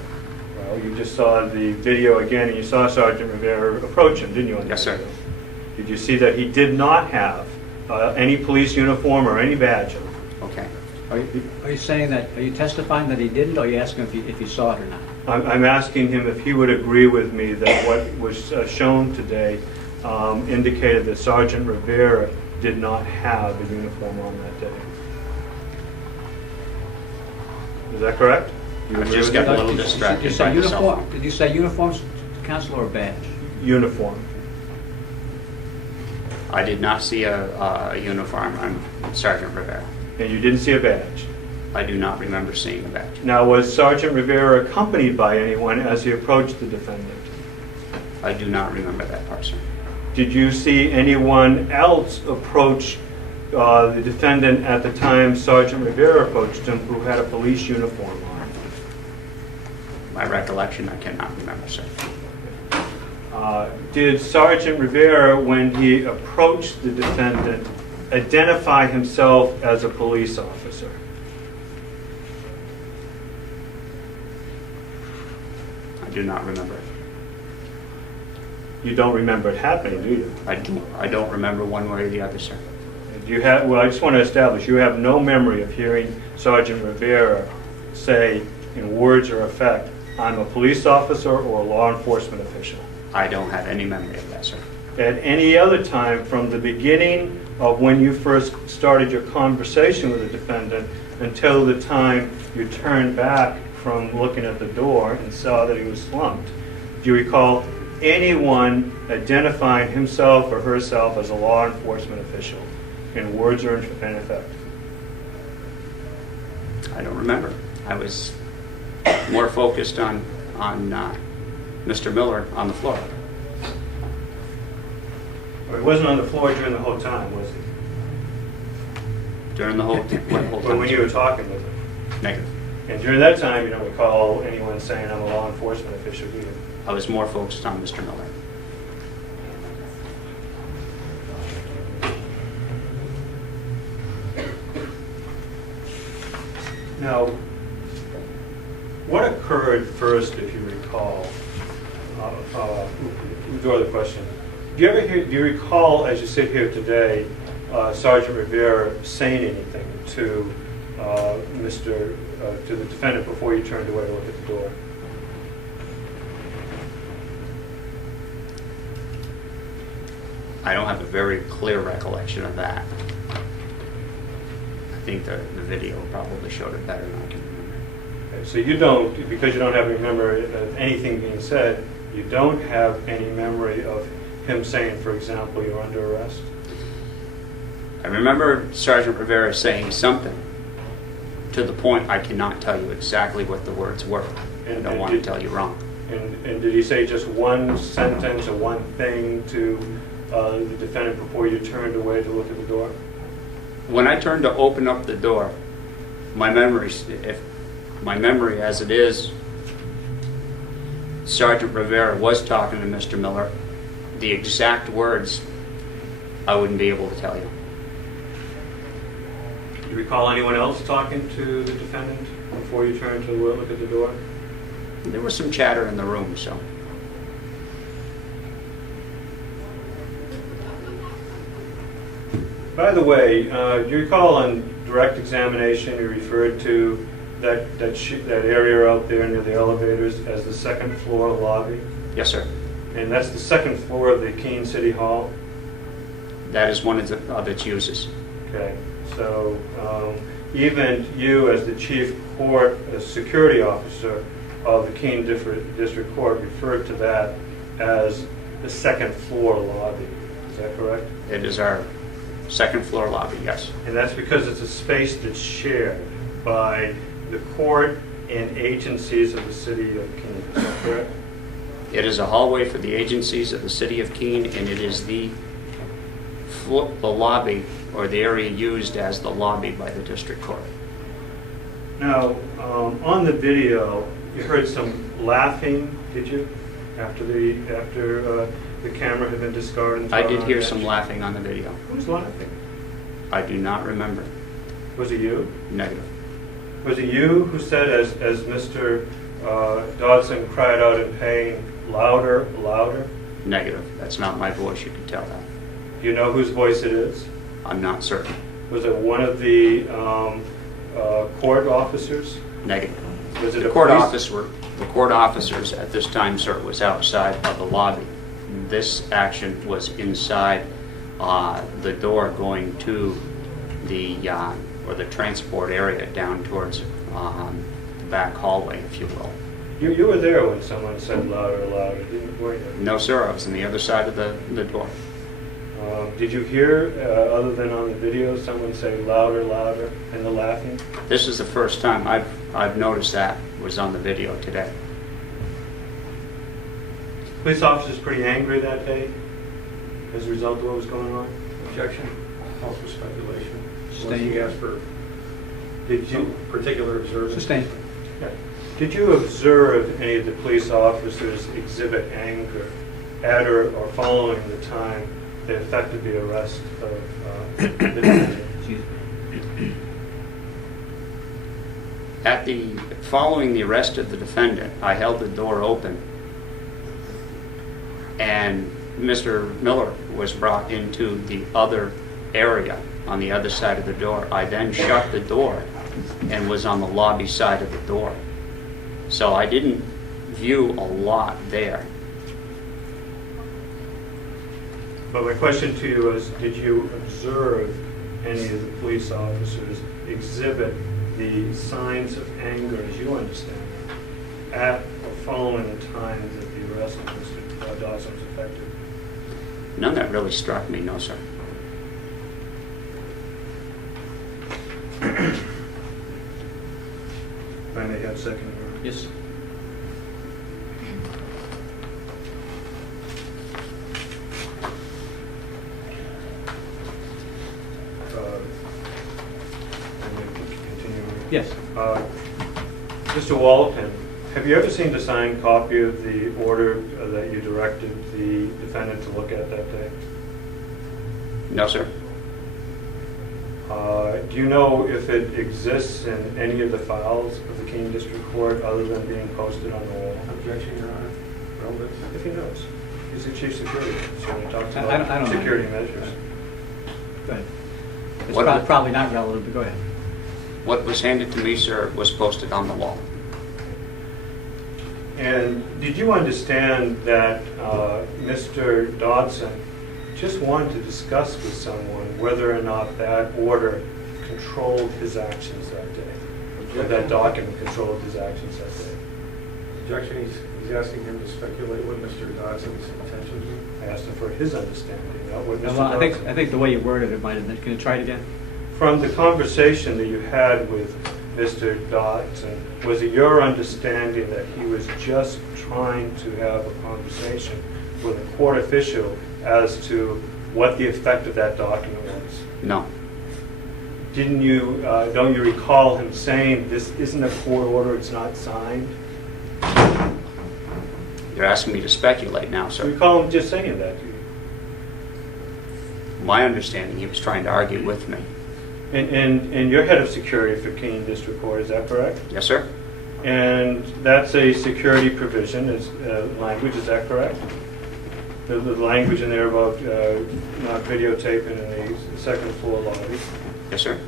Well, you just saw the video again, and you saw Sergeant Rivera approach him, didn't you? On the Yes, sir. video? Did you see that he did not have any police uniform or any badge on him? Okay. Are you saying that, are you testifying that he didn't, or are you asking if you saw it or not? I'm asking him if he would agree with me that what was shown today indicated that Sergeant Rivera did not have a uniform on that day. Is that correct? I just got a little distracted Did you say by the cell uniform? phone. Did you say uniforms, Counselor, or badge? Uniform. I did not see a uniform on Sergeant Rivera. And you didn't see a badge. I do not remember seeing a badge. Now, was Sergeant Rivera accompanied by anyone as he approached the defendant? I do not remember that part, sir. Did you see anyone else approach the defendant at the time Sergeant Rivera approached him who had a police uniform on? My recollection, I cannot remember, sir. Did Sergeant Rivera, when he approached the defendant, identify himself as a police officer? I do not remember it. You don't remember it happening, do you? I don't remember one way or the other, sir. Do you have? Well, I just want to establish you have no memory of hearing Sergeant Rivera say, in words or effect, "I'm a police officer or a law enforcement official." I don't have any memory of that, sir. At any other time, from the beginning of when you first started your conversation with the defendant until the time you turned back from looking at the door and saw that he was slumped, do you recall anyone identifying himself or herself as a law enforcement official in words or in effect? I don't remember. I was more focused on Mr. Miller on the floor. Or he wasn't on the floor during the whole time, was he? During the whole Or time. when you were talking with him? Negative. And during that time, you don't recall anyone saying, "I'm a law enforcement official," do you? I was more focused on Mr. Miller. Now, what occurred first, if you recall? Withdraw the question. Do you recall, as you sit here today, Sergeant Rivera saying anything to to the defendant before you turned away to look at the door? I don't have a very clear recollection of that. I think the video probably showed it better than I can remember. Okay, so you don't, because you don't have any memory of anything being said, you don't have any memory of him saying, for example, "You're under arrest"? I remember Sergeant Rivera saying something to the point I cannot tell you exactly what the words were. I don't want to tell you wrong. And did he say just one sentence or one thing to the defendant before you turned away to look at the door? When I turned to open up the door, my memory as it is, Sergeant Rivera was talking to Mr. Miller. The exact words, I wouldn't be able to tell you. Do you recall anyone else talking to the defendant before you turned to look at the door? There was some chatter in the room, so. By the way, do you recall on direct examination you referred to that area out there near the elevators as the second floor lobby? Yes, sir. And that's the second floor of the Keene City Hall? That is one of its uses. Okay, so even you as the chief court security officer of the Keene District Court referred to that as the second floor lobby. Is that correct? It is our second floor lobby, yes. And that's because it's a space that's shared by the court and agencies of the city of Keene. Is that correct? It is a hallway for the agencies of the city of Keene, and it is the lobby, or the area used as the lobby by the district court. Now, on the video, you heard some laughing, did you? After the camera had been discarded? I did hear some laughing on the video. Who was laughing? I do not remember. Was it you? Negative. Was it you who said, as Mr. Dodson cried out in pain, louder, louder? Negative. That's not my voice, you can tell that. Do you know whose voice it is? I'm not certain. Was it one of the court officers? Negative. Was it The court officers at this time, sir, was outside of the lobby. This action was inside the door going to the transport area down towards the back hallway, if you will. You were there when someone said louder, louder, weren't you? No, sir. I was on the other side of the door. Did you hear, other than on the video, someone say louder, louder, and the laughing? This is the first time I've noticed that was on the video today. Police officers pretty angry that day as a result of what was going on? Objection. Call for speculation. Sustained. You asked for Did you? some particular observance. Sustained. Did you observe any of the police officers exhibit anger at or following the time that affected the arrest of the defendant? Following the arrest of the defendant, I held the door open, and Mr. Miller was brought into the other area on the other side of the door. I then shut the door and was on the lobby side of the door. So I didn't view a lot there. But my question to you is, did you observe any of the police officers exhibit the signs of anger, as you understand them, at or following the time that the arrest of Mr. Dodson was effected? None that really struck me, no, sir. If I may have second. Yes. Yes. Mr. Walton, have you ever seen the signed copy of the order that you directed the defendant to look at that day? No, sir. Do you know if it exists in any of the files of the Keene District Court other than being posted on the wall? Objection, Your Honor. Relevant. If he knows. He's the chief security officer when he talks I about don't security know. measures. Go ahead. It's probably not relevant, but go ahead. What was handed to me, sir, was posted on the wall. And did you understand that Mr. Dodson just wanted to discuss with someone whether or not that order controlled his actions that day? Or that document controlled his actions that day? Objection. He's asking him to speculate what Mr. Dodson's intentions were. I asked him for his understanding, not what Mr. Well, Dodson. I think the way you worded it might have been. Can you try it again? From the conversation that you had with Mr. Dodson, was it your understanding that he was just trying to have a conversation with a court official as to what the effect of that document was? No. Don't you recall him saying, this isn't a court order, it's not signed? You're asking me to speculate now, Do sir. you recall him just saying that to you? My understanding, he was trying to argue with me. And you're head of security for Keene District Court, is that correct? Yes, sir. And that's a security provision, is language, is that correct? The language in there about not videotaping in the second floor lobby. Yes, sir.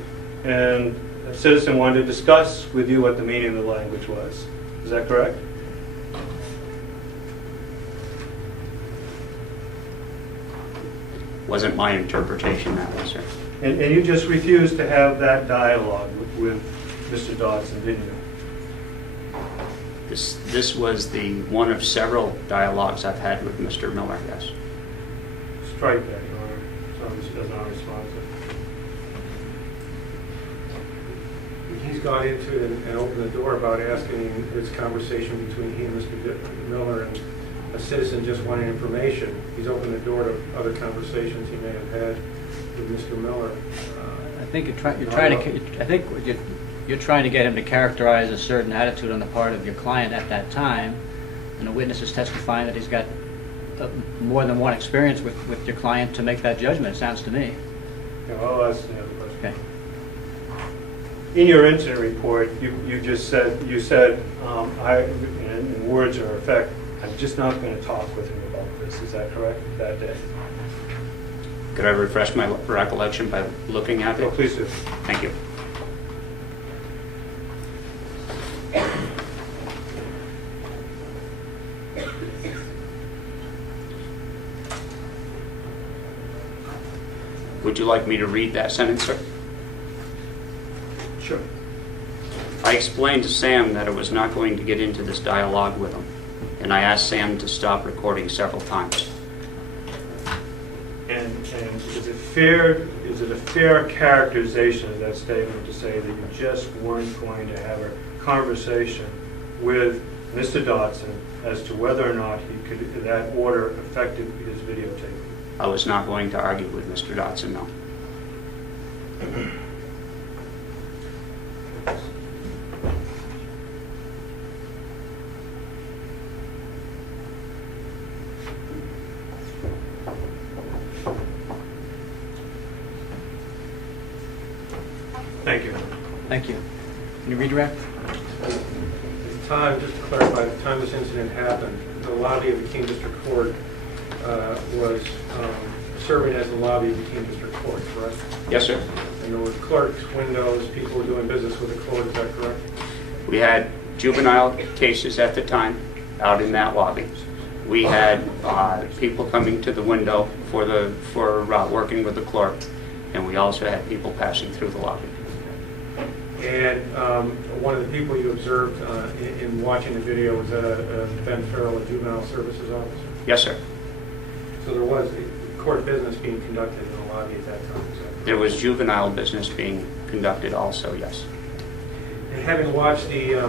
And a citizen wanted to discuss with you what the meaning of the language was. Is that correct? Wasn't my interpretation that way, sir. And you just refused to have that dialogue with Mr. Dodson, didn't you? This was the one of several dialogues I've had with Mr. Miller, yes. Strike that, Your Honor. So it's not responsive. He's gone into it and opened the door about asking this conversation between he and Mr. Miller and a citizen just wanting information. He's opened the door to other conversations he may have had with Mr. Miller. I think you're trying to get him to characterize a certain attitude on the part of your client at that time, and the witness is testifying that he's got more than one experience with your client to make that judgment, it sounds to me. Yeah, well, that's the other question. Okay. In your incident report, you said, in words or effect, I'm just not going to talk with him about this. Is that correct, that day? Could I refresh my recollection by looking at it? Oh, please do. Thank you. Would you like me to read that sentence, sir? Sure. I explained to Sam that I was not going to get into this dialogue with him, and I asked Sam to stop recording several times. And is it a fair characterization of that statement to say that you just weren't going to have a conversation with Mr. Dodson as to whether or not that order affected his videotape? I was not going to argue with Mr. Dodson, no. Thank you. Thank you. Can you redirect? At the time, just to clarify, at the time this incident happened, the lobby of the Keene District Court was serving as the lobby of the Keene District Court, correct? Yes, sir. And there were clerks, windows, people doing business with the court, is that correct? We had juvenile cases at the time out in that lobby. We had people coming to the window for working with the clerk, and we also had people passing through the lobby. And one of the people you observed in watching the video was Ben Farrell, a juvenile services officer? Yes, sir. So there was court business being conducted in the lobby at that time, is that correct? There was juvenile business being conducted also, yes. And having watched the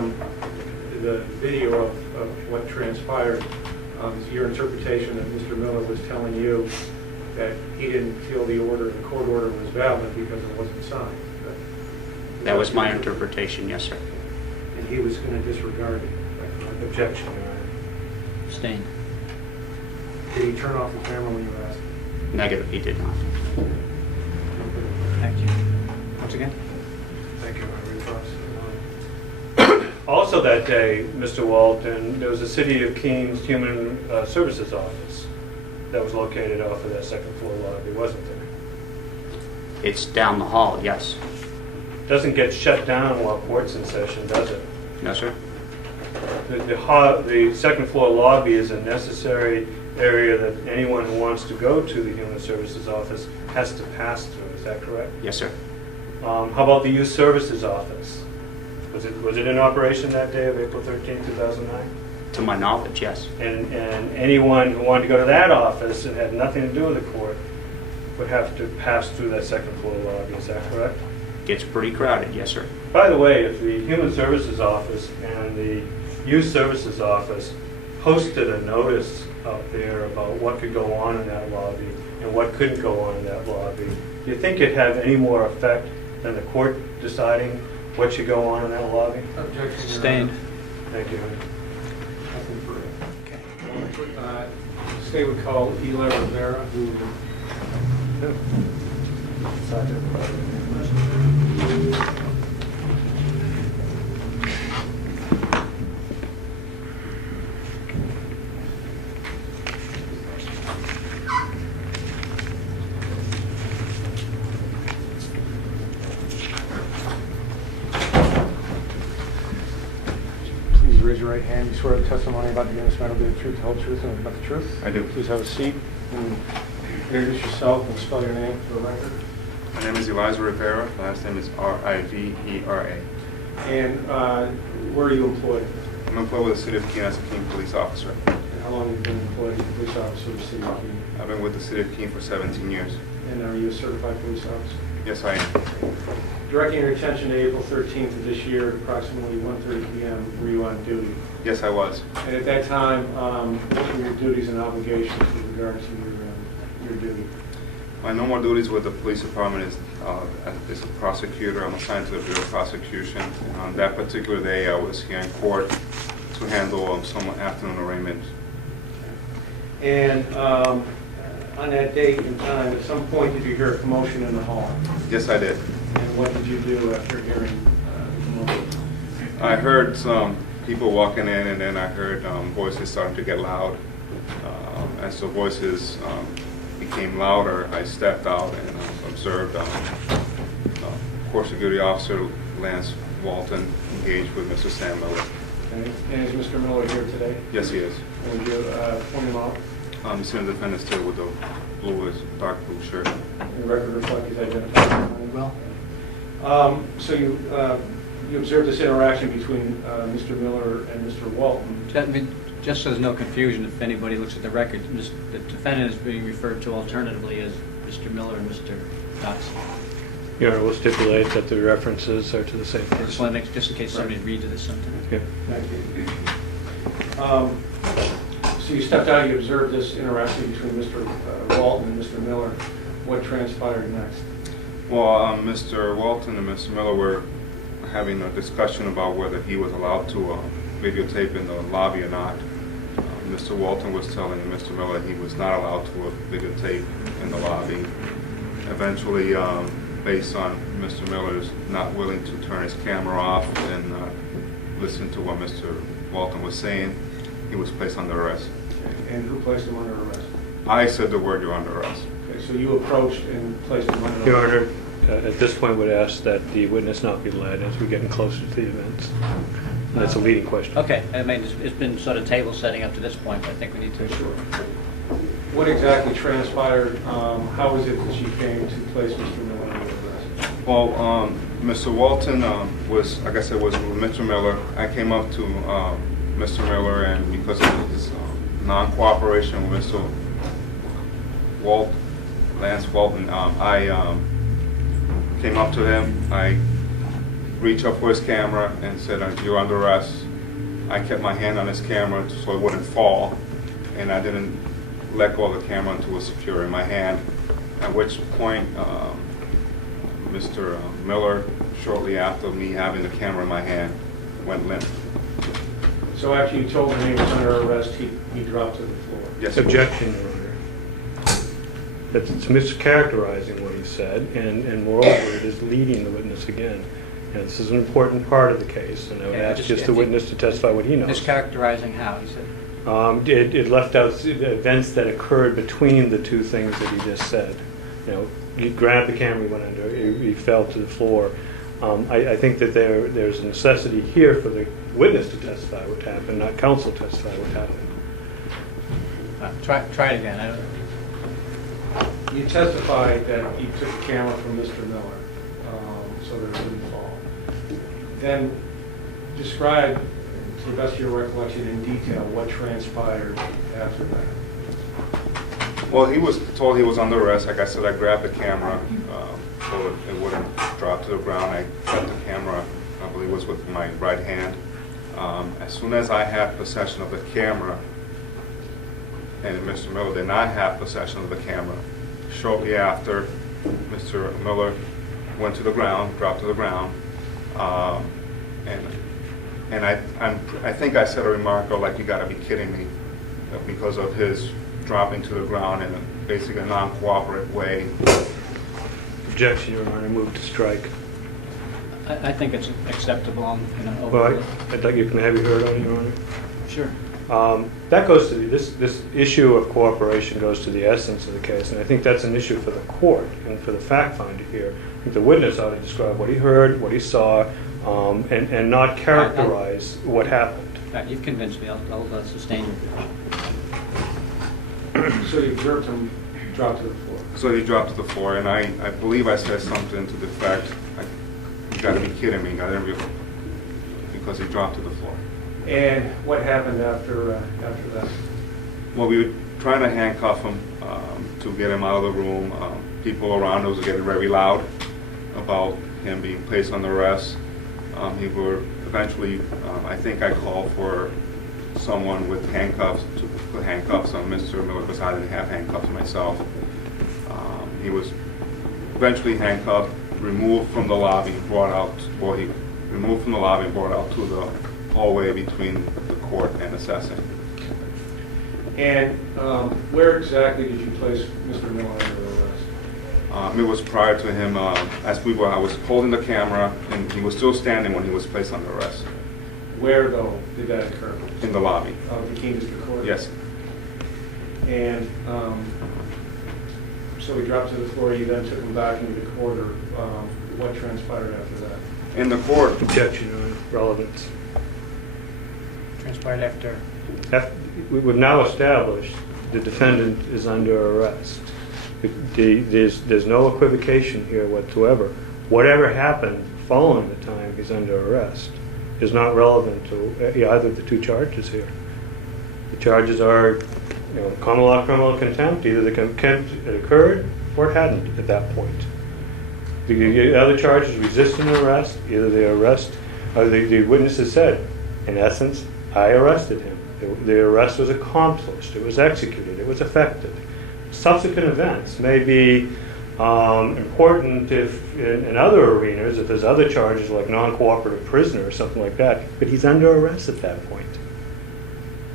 video of what transpired, your interpretation that Mr. Miller was telling you that he didn't feel the court order was valid because it wasn't signed. That was my interpretation, yes, sir. And he was going to disregard it. Objection, Your Honor. Abstain. Did he turn off the camera when you asked him? Negative, he did not. Thank you. Once again? Thank you, Your Honor. Also that day, Mr. Walton, there was a City of Keene's Human Services office that was located off of that second floor lobby, wasn't there? It's down the hall, yes. Doesn't get shut down while court's in session, does it? No, sir. The second floor lobby is a necessary area that anyone who wants to go to the Human Services office has to pass through. Is that correct? Yes, sir. How about the Youth Services office? Was it in operation that day of April 13, 2009? To my knowledge, yes. And anyone who wanted to go to that office and had nothing to do with the court would have to pass through that second floor lobby. Is that correct? Gets pretty crowded, yes, sir. By the way, if the Human Services office and the Youth Services office posted a notice up there about what could go on in that lobby and what couldn't go on in that lobby, do you think it'd have any more effect than the court deciding what should go on in that lobby? Objection. Sustained. Thank you. Nothing further. Okay. State would call Eli Rivera, who... Please raise your right hand. You swear the testimony about the this matter will be the truth, the whole truth, and nothing but the truth? I do. Please have a seat and introduce yourself and spell your name for the record. My name is Eliza Rivera. Last name is R-I-V-E-R-A. And where are you employed? I'm employed with the City of Keene as a Keene police officer. And how long have you been employed as a police officer with the City of Keene? I've been with the City of Keene for 17 years. And are you a certified police officer? Yes, I am. Directing your attention to April 13th of this year, at approximately 1:30 p.m., were you on duty? Yes, I was. And at that time, what were your duties and obligations with regard to your duty? My normal duties with the police department is as a prosecutor. I'm assigned to the Bureau of Prosecution. And on that particular day, I was here in court to handle some afternoon arraignments. And on that date and time, at some point, did you hear a commotion in the hall? Yes, I did. And what did you do after hearing the commotion? I heard some people walking in, and then I heard voices starting to get loud. As the voices became louder, I stepped out and observed Court Security Officer Lance Walton engaged with Mr. Sam Miller. Okay. And is Mr. Miller here today? Yes, he is. And would you point him out? He's in the defendant still with the dark blue shirt. And the record reflect he's identified? Well. So you observed this interaction between Mr. Miller and Mr. Walton. Just so there's no confusion, if anybody looks at the record, the defendant is being referred to alternatively as Mr. Miller and Mr. Dodson. Your Honor, we'll stipulate that the references are to the same person. Just in case somebody reads it as something. Okay. Thank you. So you stepped out, you observed this interaction between Mr. Walton and Mr. Miller. What transpired next? Well, Mr. Walton and Mr. Miller were having a discussion about whether he was allowed to videotape in the lobby or not. Mr. Walton was telling Mr. Miller he was not allowed to videotape in the lobby. Eventually, based on Mr. Miller's not willing to turn his camera off and listen to what Mr. Walton was saying, he was placed under arrest. And who placed him under arrest? I said the word, "You're under arrest." Okay, so you approached and placed him under arrest. Your Honor, at this point would ask that the witness not be led as we're getting closer to the events. And that's a leading question. Okay, I mean, it's been sort of table setting up to this point, but I think we need to. Sure. What exactly transpired? How was it that you came to place Mr. Miller under arrest? Well, Mr. Walton was, like I said, was with Mr. Miller. I came up to Mr. Miller, and because of his non-cooperation with Mr. Lance Walton, I came up to him. I reached up for his camera and said, "You're under arrest." I kept my hand on his camera so it wouldn't fall, and I didn't let go of the camera until it was secure in my hand, at which point Mr. Miller, shortly after me having the camera in my hand, went limp. So after you told him he was under arrest, he dropped to the floor? Yes. Objection, Your Honor. That's mischaracterizing what he said, and moreover, it is leading the witness again. And this is an important part of the case, and I would ask just the witness to testify what he knows. Mischaracterizing how, he said? It left out the events that occurred between the two things that he just said. You know, he grabbed the camera, he went under, he fell to the floor. I think that there's a necessity here for the witness to testify what happened, not counsel testify what happened. Try it again. I don't... You testified that you took the camera from Mr. Miller so that it wouldn't fall. Then describe, to the best of your recollection, in detail what transpired after that. Well, he was told he was under arrest. Like I said, I grabbed the camera so it wouldn't drop to the ground. I cut the camera, I believe it was with my right hand. As soon as I had possession of the camera, and Mr. Miller did not have possession of the camera, shortly after, Mr. Miller went to the ground, dropped to the ground, and I think I said a remark like, "You got to be kidding me," because of his dropping to the ground in basically a non-cooperative way. Objection, Your Honor. Move to strike. I think it's acceptable. Well, I'd like you can have you heard on it, Your Honor. Sure. That goes to this issue of cooperation goes to the essence of the case, and I think that's an issue for the court and for the fact finder here. I think the witness ought to describe what he heard, what he saw, and not characterize what happened. You've convinced me. I'll sustain your position. So you observed him drop to the floor? So he dropped to the floor, and I believe I said something to the effect, you gotta be kidding me, I didn't realize, because he dropped to the floor. And what happened after that? Well, we were trying to handcuff him to get him out of the room. People around us were getting very loud about him being placed on arrest. He were eventually, I think I called for someone with handcuffs to put handcuffs on Mr. Miller because I didn't have handcuffs myself. He was eventually handcuffed, removed from the lobby, brought out. Well, he removed from the lobby, brought out to the hallway between the court and assessing. And where exactly did you place Mr. Miller under arrest? It was prior to him, I was holding the camera, and he was still standing when he was placed under arrest. Where, though, did that occur? In the lobby. Of the Keene District Court? Yes. And so he dropped to the floor, you then took him back into the court, or what transpired after that? In the court. Objection on relevance. Transpired after. We've now established the defendant is under arrest. There's no equivocation here whatsoever. Whatever happened following the time he's under arrest is not relevant to either of the two charges here. The charges are, common law criminal contempt. Either the contempt had occurred or it hadn't at that point. The other charge is resisting arrest. Either the arrest, or the witnesses said, in essence, I arrested him. The arrest was accomplished. It was executed. It was effected. Subsequent events may be important if in other arenas, if there's other charges like non-cooperative prisoner or something like that, but he's under arrest at that point.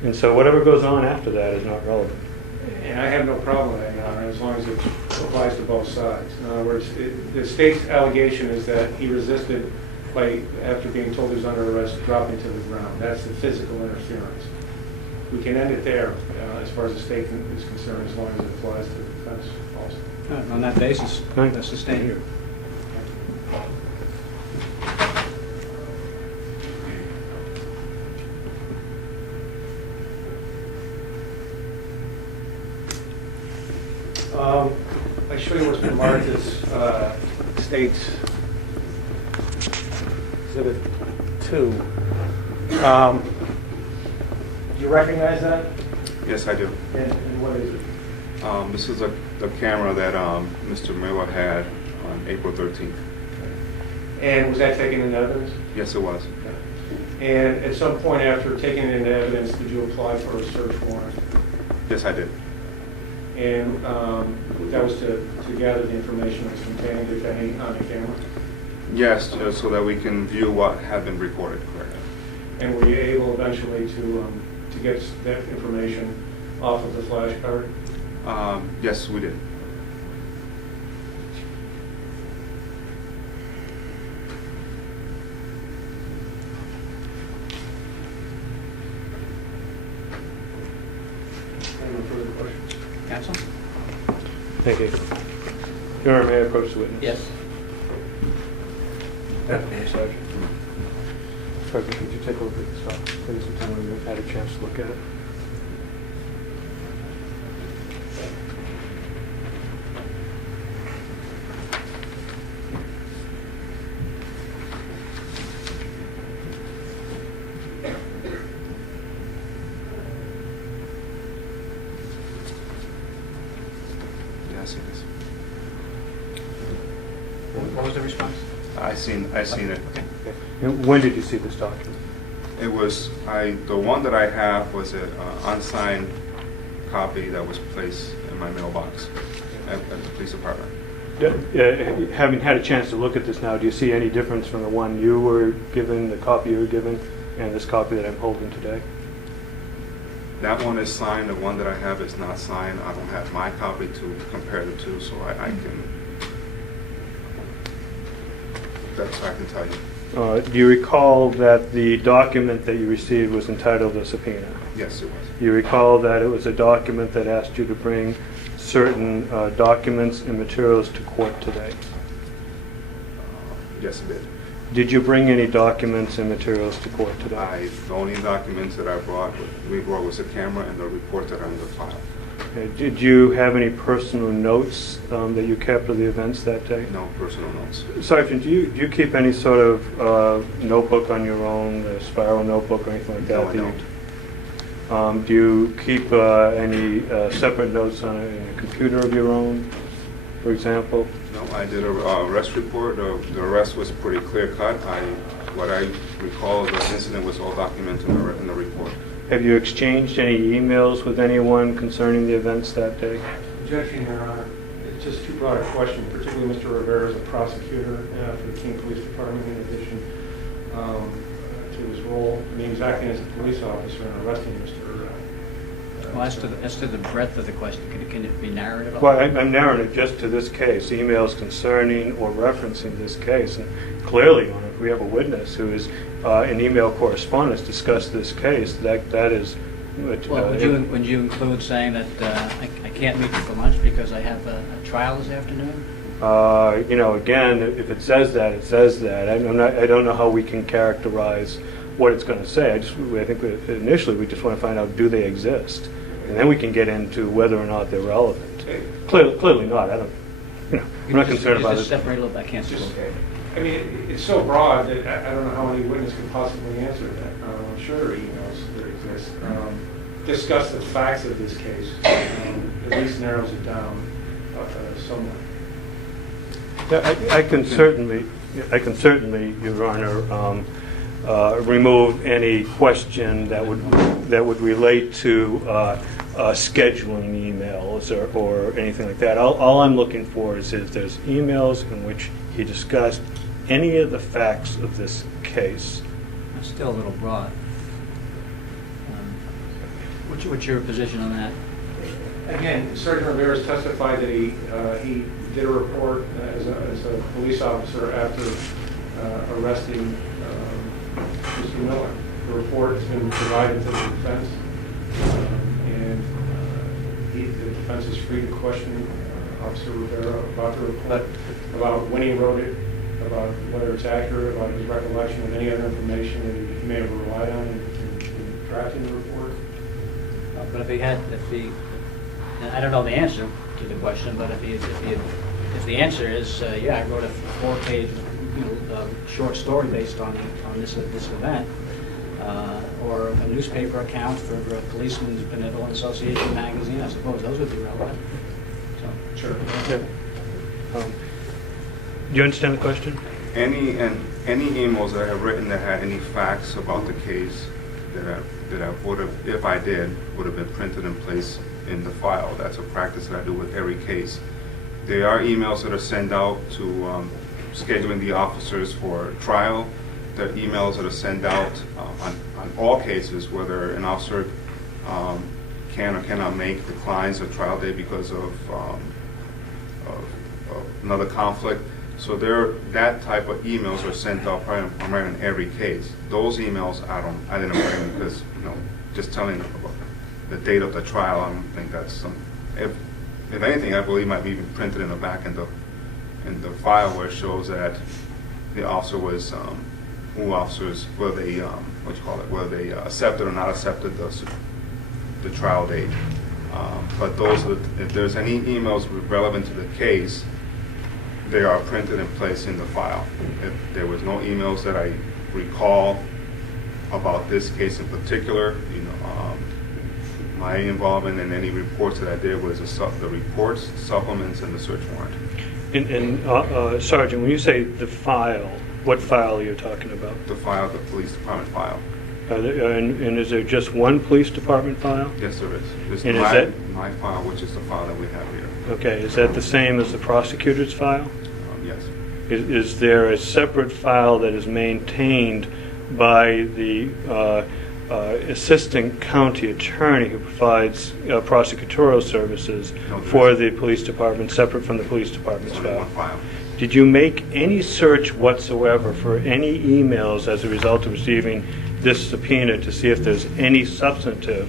And so whatever goes on after that is not relevant. And I have no problem with that, Your Honor, as long as it applies to both sides. In other words, the state's allegation is that he resisted by, after being told he was under arrest, dropping to the ground. That's the physical interference. We can end it there as far as the state is concerned, as long as it applies to the defense also. On that basis, that's sustained here. I show you what's been marked as State's Exhibit 2. Do you recognize that? Yes, I do. And what is it? This is the camera that Mr. Miller had on April 13th. And was that taken into evidence? Yes, it was. And at some point after taking it into evidence, did you apply for a search warrant? Yes, I did. And that was to gather the information that's contained, if any, on the camera? Yes, so that we can view what had been recorded, correct. And were you able eventually to get that information off of the flash card? Yes, we did. Any further questions? Counsel? Thank you. Your Honor, may I approach the witness? Yes. Sergeant, could you take a look at this stuff? Maybe sometime when you had a chance to look at it. Yes, it is. What was the response? I seen it. And when did you see this document? It was the one that I have was an unsigned copy that was placed in my mailbox at the police department. Having had a chance to look at this now, do you see any difference from the one you were given, the copy you were given, and this copy that I'm holding today? That one is signed. The one that I have is not signed. I don't have my copy to compare the two, so I can. That's what I can tell you. Do you recall that the document that you received was entitled a subpoena? Yes, it was. You recall that it was a document that asked you to bring certain documents and materials to court today? Yes, it did. Did you bring any documents and materials to court today? The only documents that we brought was a camera and the report that are in the file. Did you have any personal notes that you kept of the events that day? No personal notes. Sergeant, do you keep any sort of notebook on your own, a spiral notebook or anything like that? No, I don't. Do you keep any separate notes on a computer of your own, for example? No, I did a arrest report. The arrest was pretty clear cut. What I recall of the incident was all documented in the report. Have you exchanged any emails with anyone concerning the events that day? Objection, Your Honor. It's just too broad a question, particularly Mr. Rivera is a prosecutor for the Keene Police Department in addition to his role. I mean, he's acting as a police officer and arresting Mr. Well, as to the breadth of the question, can it be narrowed at all? Well, I'm narrowing it just to this case, emails concerning or referencing this case. And clearly, Your Honor, if we have a witness who is in email correspondence discussed this case, that is... Well, would you include saying that I can't meet you for lunch because I have a trial this afternoon? You know, again, if it says that, it says that. I don't know how we can characterize what it's going to say. I think initially we just want to find out, do they exist? And then we can get into whether or not they're relevant. Clearly not. I'm not concerned about it. Just separate a little bit. I can't see. I mean, it's so broad that I don't know how any witness can possibly answer that. I'm sure there are emails that exist. Discuss the facts of this case. At least narrows it down somewhat. I can certainly, Your Honor, remove any question that would relate to scheduling emails or anything like that. All I'm looking for is if there's emails in which he discussed any of the facts of this case. That's still a little broad. What's your position on that? Again, Sergeant Rivera testified that he did a report as a police officer after arresting Mr. Miller. The report has been provided to the defense, and the defense is free to question Officer Rivera about the report, about when he wrote it, about whether it's accurate, about his recollection of any other information that he may have relied on in drafting the report. But if he, and I don't know the answer to the question, but if the answer is, yeah, I wrote a 4-page, short story based on this event, or a newspaper account for a Policeman's Benevolent Association magazine, I suppose those would be relevant. So, sure. Do you understand the question? Any emails that I have written that had any facts about the case that I would have, if I did, would have been printed and placed in the file. That's a practice that I do with every case. There are emails that are sent out to scheduling the officers for trial. There are emails that are sent out on all cases, whether an officer can or cannot declines a trial day because of another conflict. So that type of emails are sent out primarily in every case. Those emails I didn't write them because just telling them about the date of the trial. I don't think that's some. If anything, I believe might be even printed in the back in the file where it shows that the officer was who officers whether they whether they accepted or not accepted the trial date. But if there's any emails relevant to the case, they are printed and placed in the file. If there was no emails that I recall about this case in particular, my involvement in any reports that I did was the reports, supplements, and the search warrant. And Sergeant, when you say the file, what file are you talking about? The file, the police department file. And is there just one police department file? Yes, there is. And is that my file, which is the file that we have here? Okay. Is that the same as the prosecutor's file? Yes. Is there a separate file that is maintained by the assistant county attorney who provides prosecutorial services for the police department, separate from the police department's file? Did you make any search whatsoever for any emails as a result of receiving this subpoena to see if there's any substantive,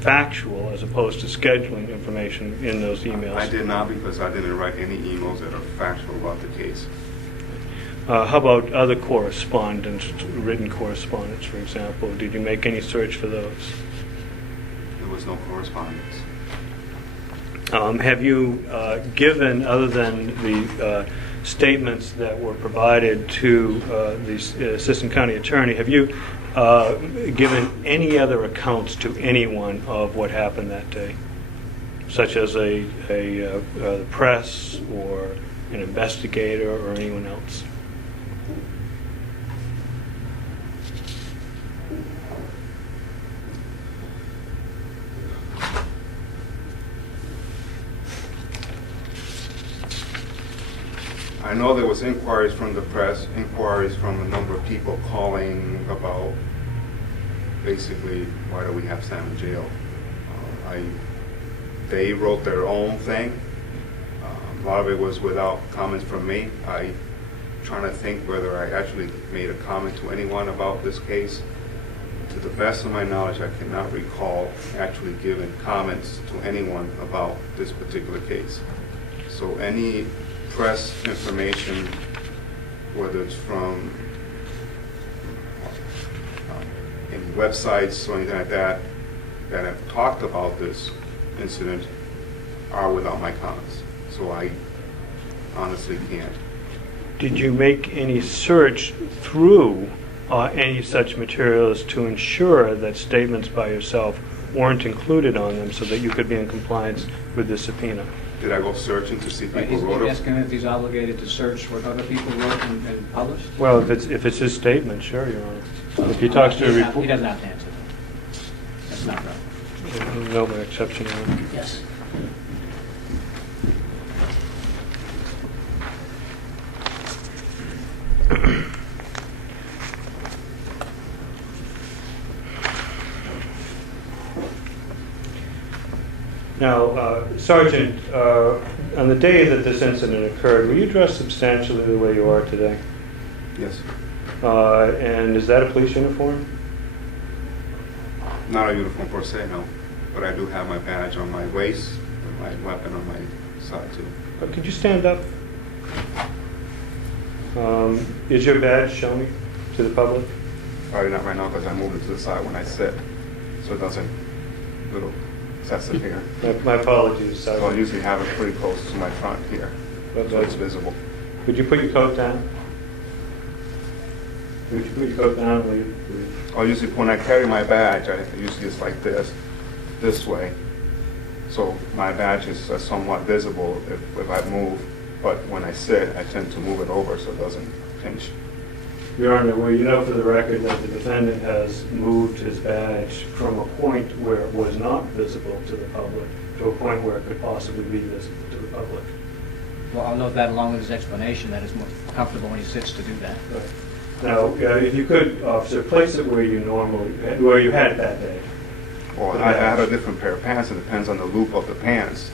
factual, as opposed to scheduling information in those emails? I did not, because I didn't write any emails that are factual about the case. How about other correspondence, written correspondence, for example? Did you make any search for those? There was no correspondence. Have you given, other than the statements that were provided to the assistant county attorney, have you given any other accounts to anyone of what happened that day, such as the press or an investigator or anyone else? I know there was inquiries from the press, inquiries from a number of people calling about basically why do we have Sam in jail. They wrote their own thing. A lot of it was without comments from me. I'm trying to think whether I actually made a comment to anyone about this case. To the best of my knowledge, I cannot recall actually giving comments to anyone about this particular case. So any press information, whether it's from any websites or anything like that, that have talked about this incident are without my comments. So I honestly can't. Did you make any search through any such materials to ensure that statements by yourself weren't included on them so that you could be in compliance with the subpoena? Did I go searching to see people wrote He's it? asking if he's obligated to search what other people wrote and published? Well, if it's his statement, sure, Your Honor. If he talks to a report... He doesn't have to answer that. That's not right. No exception, Your Honor. Yes. Now, Sergeant, on the day that this incident occurred, were you dressed substantially the way you are today? Yes. And is that a police uniform? Not a uniform per se, no. But I do have my badge on my waist and my weapon on my side, too. Could you stand up? Is your badge shown to the public? Probably not right now because I moved it to the side when I sit, so it doesn't little excessive here. My apologies, So I Sergeant. usually have it pretty close to my front here, so it's visible. Would you put your coat down? Would you put your coat down? Will you? I usually, when I carry my badge, I usually it's like this way. So my badge is somewhat visible if I move, but when I sit, I tend to move it over so it doesn't pinch. Your Honor, well, you know for the record that the defendant has moved his badge from a point where it was not visible to the public to a point where it could possibly be visible to the public. Well, I'll note that along with his explanation that it's more comfortable when he sits to do that. Right. Now, if you could, officer, place it where you had it that day. Well, I had a different pair of pants. It depends on the loop of the pants.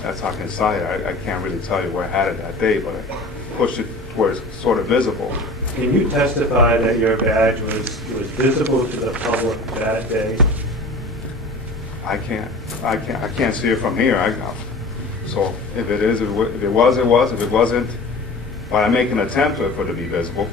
That's how I can tell you. I can't really tell you where I had it that day, but I pushed it where it's sort of visible. Can you testify that your badge was visible to the public that day? I can't see it from here. So if it is, if it was, it was. If it wasn't, but I make an attempt for it to be visible.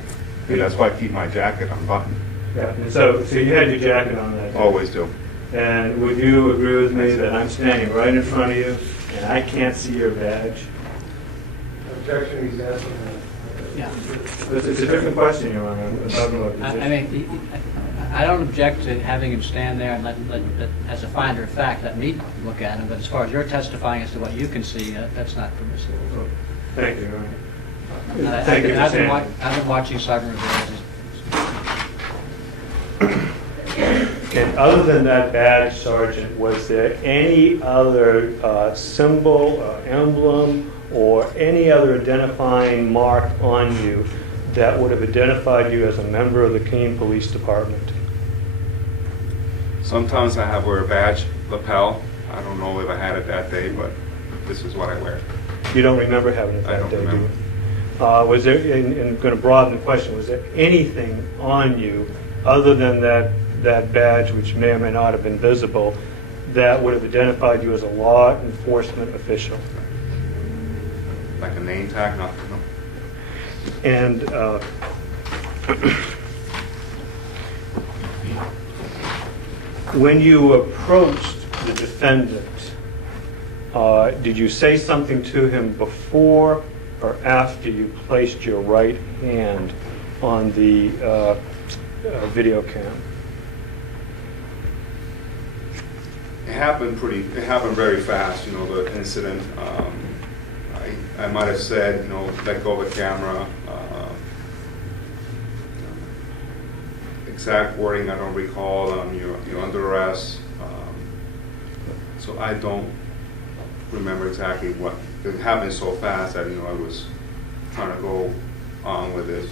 And that's why I keep my jacket unbuttoned. Yeah. And so you had your jacket on that day. Always do. And would you agree with me that I'm standing right in front of you and I can't see your badge? Objection, he's asking that. Yeah. It's a different question, Your Honor. I mean, I don't object to having him stand there and let as a finder of fact, let me look at him, but as far as you're testifying as to what you can see, that's not permissible. Thank you, Your Honor. And Thank you for I've saying. been watching Sergeant Rivera. Okay, other than that badge, Sergeant, was there any other symbol or emblem or any other identifying mark on you that would have identified you as a member of the Keene Police Department? Sometimes I have wear a badge lapel. I don't know if I had it that day, but this is what I wear. You don't remember having it I that don't day, do remember. you? Was there, and I'm going to broaden the question, was there anything on you other than that badge, which may or may not have been visible, that would have identified you as a law enforcement official? Like a name tag? No. And when you approached the defendant Did you say something to him before or after you placed your right hand on the video cam? It happened very fast, you know, the incident. I might have said, you know, let go of the camera. Exact wording I don't recall. You're under arrest. So I don't remember exactly what. It happened so fast that, you know, I was trying to go on with it.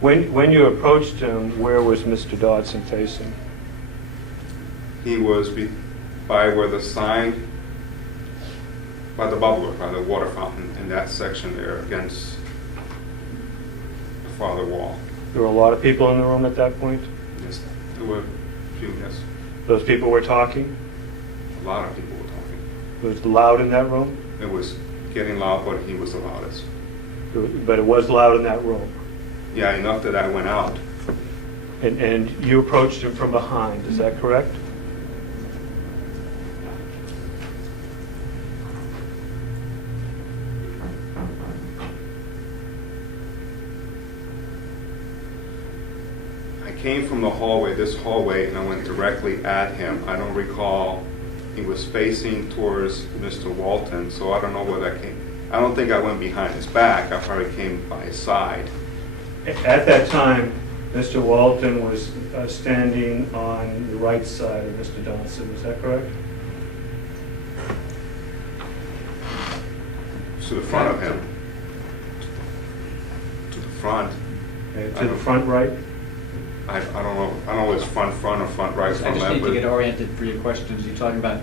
When you approached him, where was Mr. Dodson facing? He was by where the sign, by the bubbler, by the water fountain, in that section there against the farther wall. There were a lot of people in the room at that point? Yes, there were a few, yes. Those people were talking? A lot of people were talking. It was loud in that room? It was getting loud, but he was the loudest. But it was loud in that room? Yeah, enough that I went out. And you approached him from behind, is that correct? I came from the hallway, this hallway, and I went directly at him. I don't recall. He was facing towards Mr. Walton, so I don't know where that came. I don't think I went behind his back. I probably came by his side. At that time, Mr. Walton was standing on the right side of Mr. Dodson, is that correct? To the front of him. To the front. To the front right? I don't know. I don't know if it's front or front right, I front just left. need to get oriented for your questions. You're talking about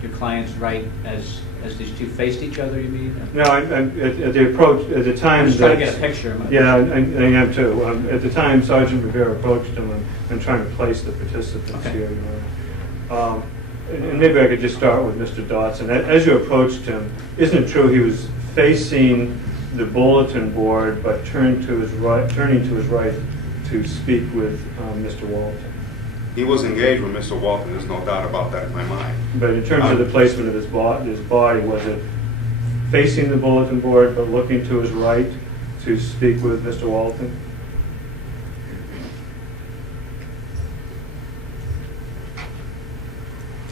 your client's right as these two faced each other, you mean? No, at the approach, at the time... I'm just trying to get a picture. Yeah, I am too. At the time Sergeant Rivera approached him, I'm trying to place the participants here. And maybe I could just start with Mr. Dodson. As you approached him, isn't it true he was facing the bulletin board but turning to his right to speak with Mr. Walton? He was engaged with Mr. Walton. There's no doubt about that in my mind. But in terms of the placement of his body, was it facing the bulletin board but looking to his right to speak with Mr. Walton?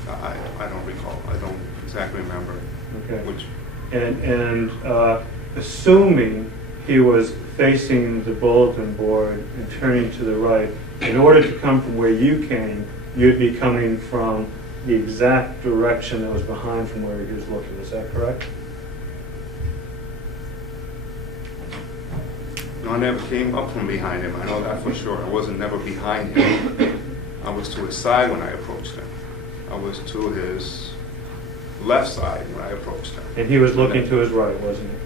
I don't recall. I don't exactly remember. Okay. Which. And assuming he was facing the bulletin board and turning to the right, in order to come from where you came, you'd be coming from the exact direction that was behind from where he was looking. Is that correct? No, I never came up from behind him. I know that for sure. I wasn't never behind him. I was to his side when I approached him. I was to his left side when I approached him. And he was looking to his right, wasn't he?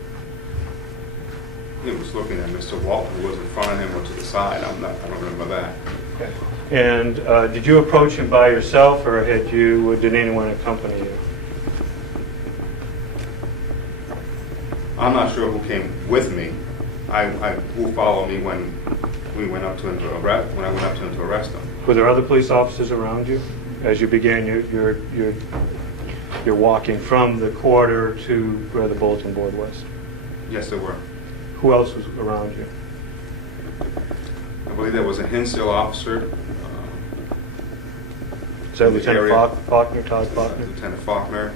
He was looking at Mr. Walton, who was in front of him or to the side. I don't remember that. Okay. And did you approach him by yourself, or did anyone accompany you? I'm not sure who came with me. Who followed me when we went up to him to arrest. When I went up to him to arrest him. Were there other police officers around you as you began your walking from the quarter to where the bulletin board was? Yes, there were. Who else was around you? I believe there was a Hinsdale officer. Is that Lieutenant Faulkner, Todd Faulkner? Lieutenant Faulkner.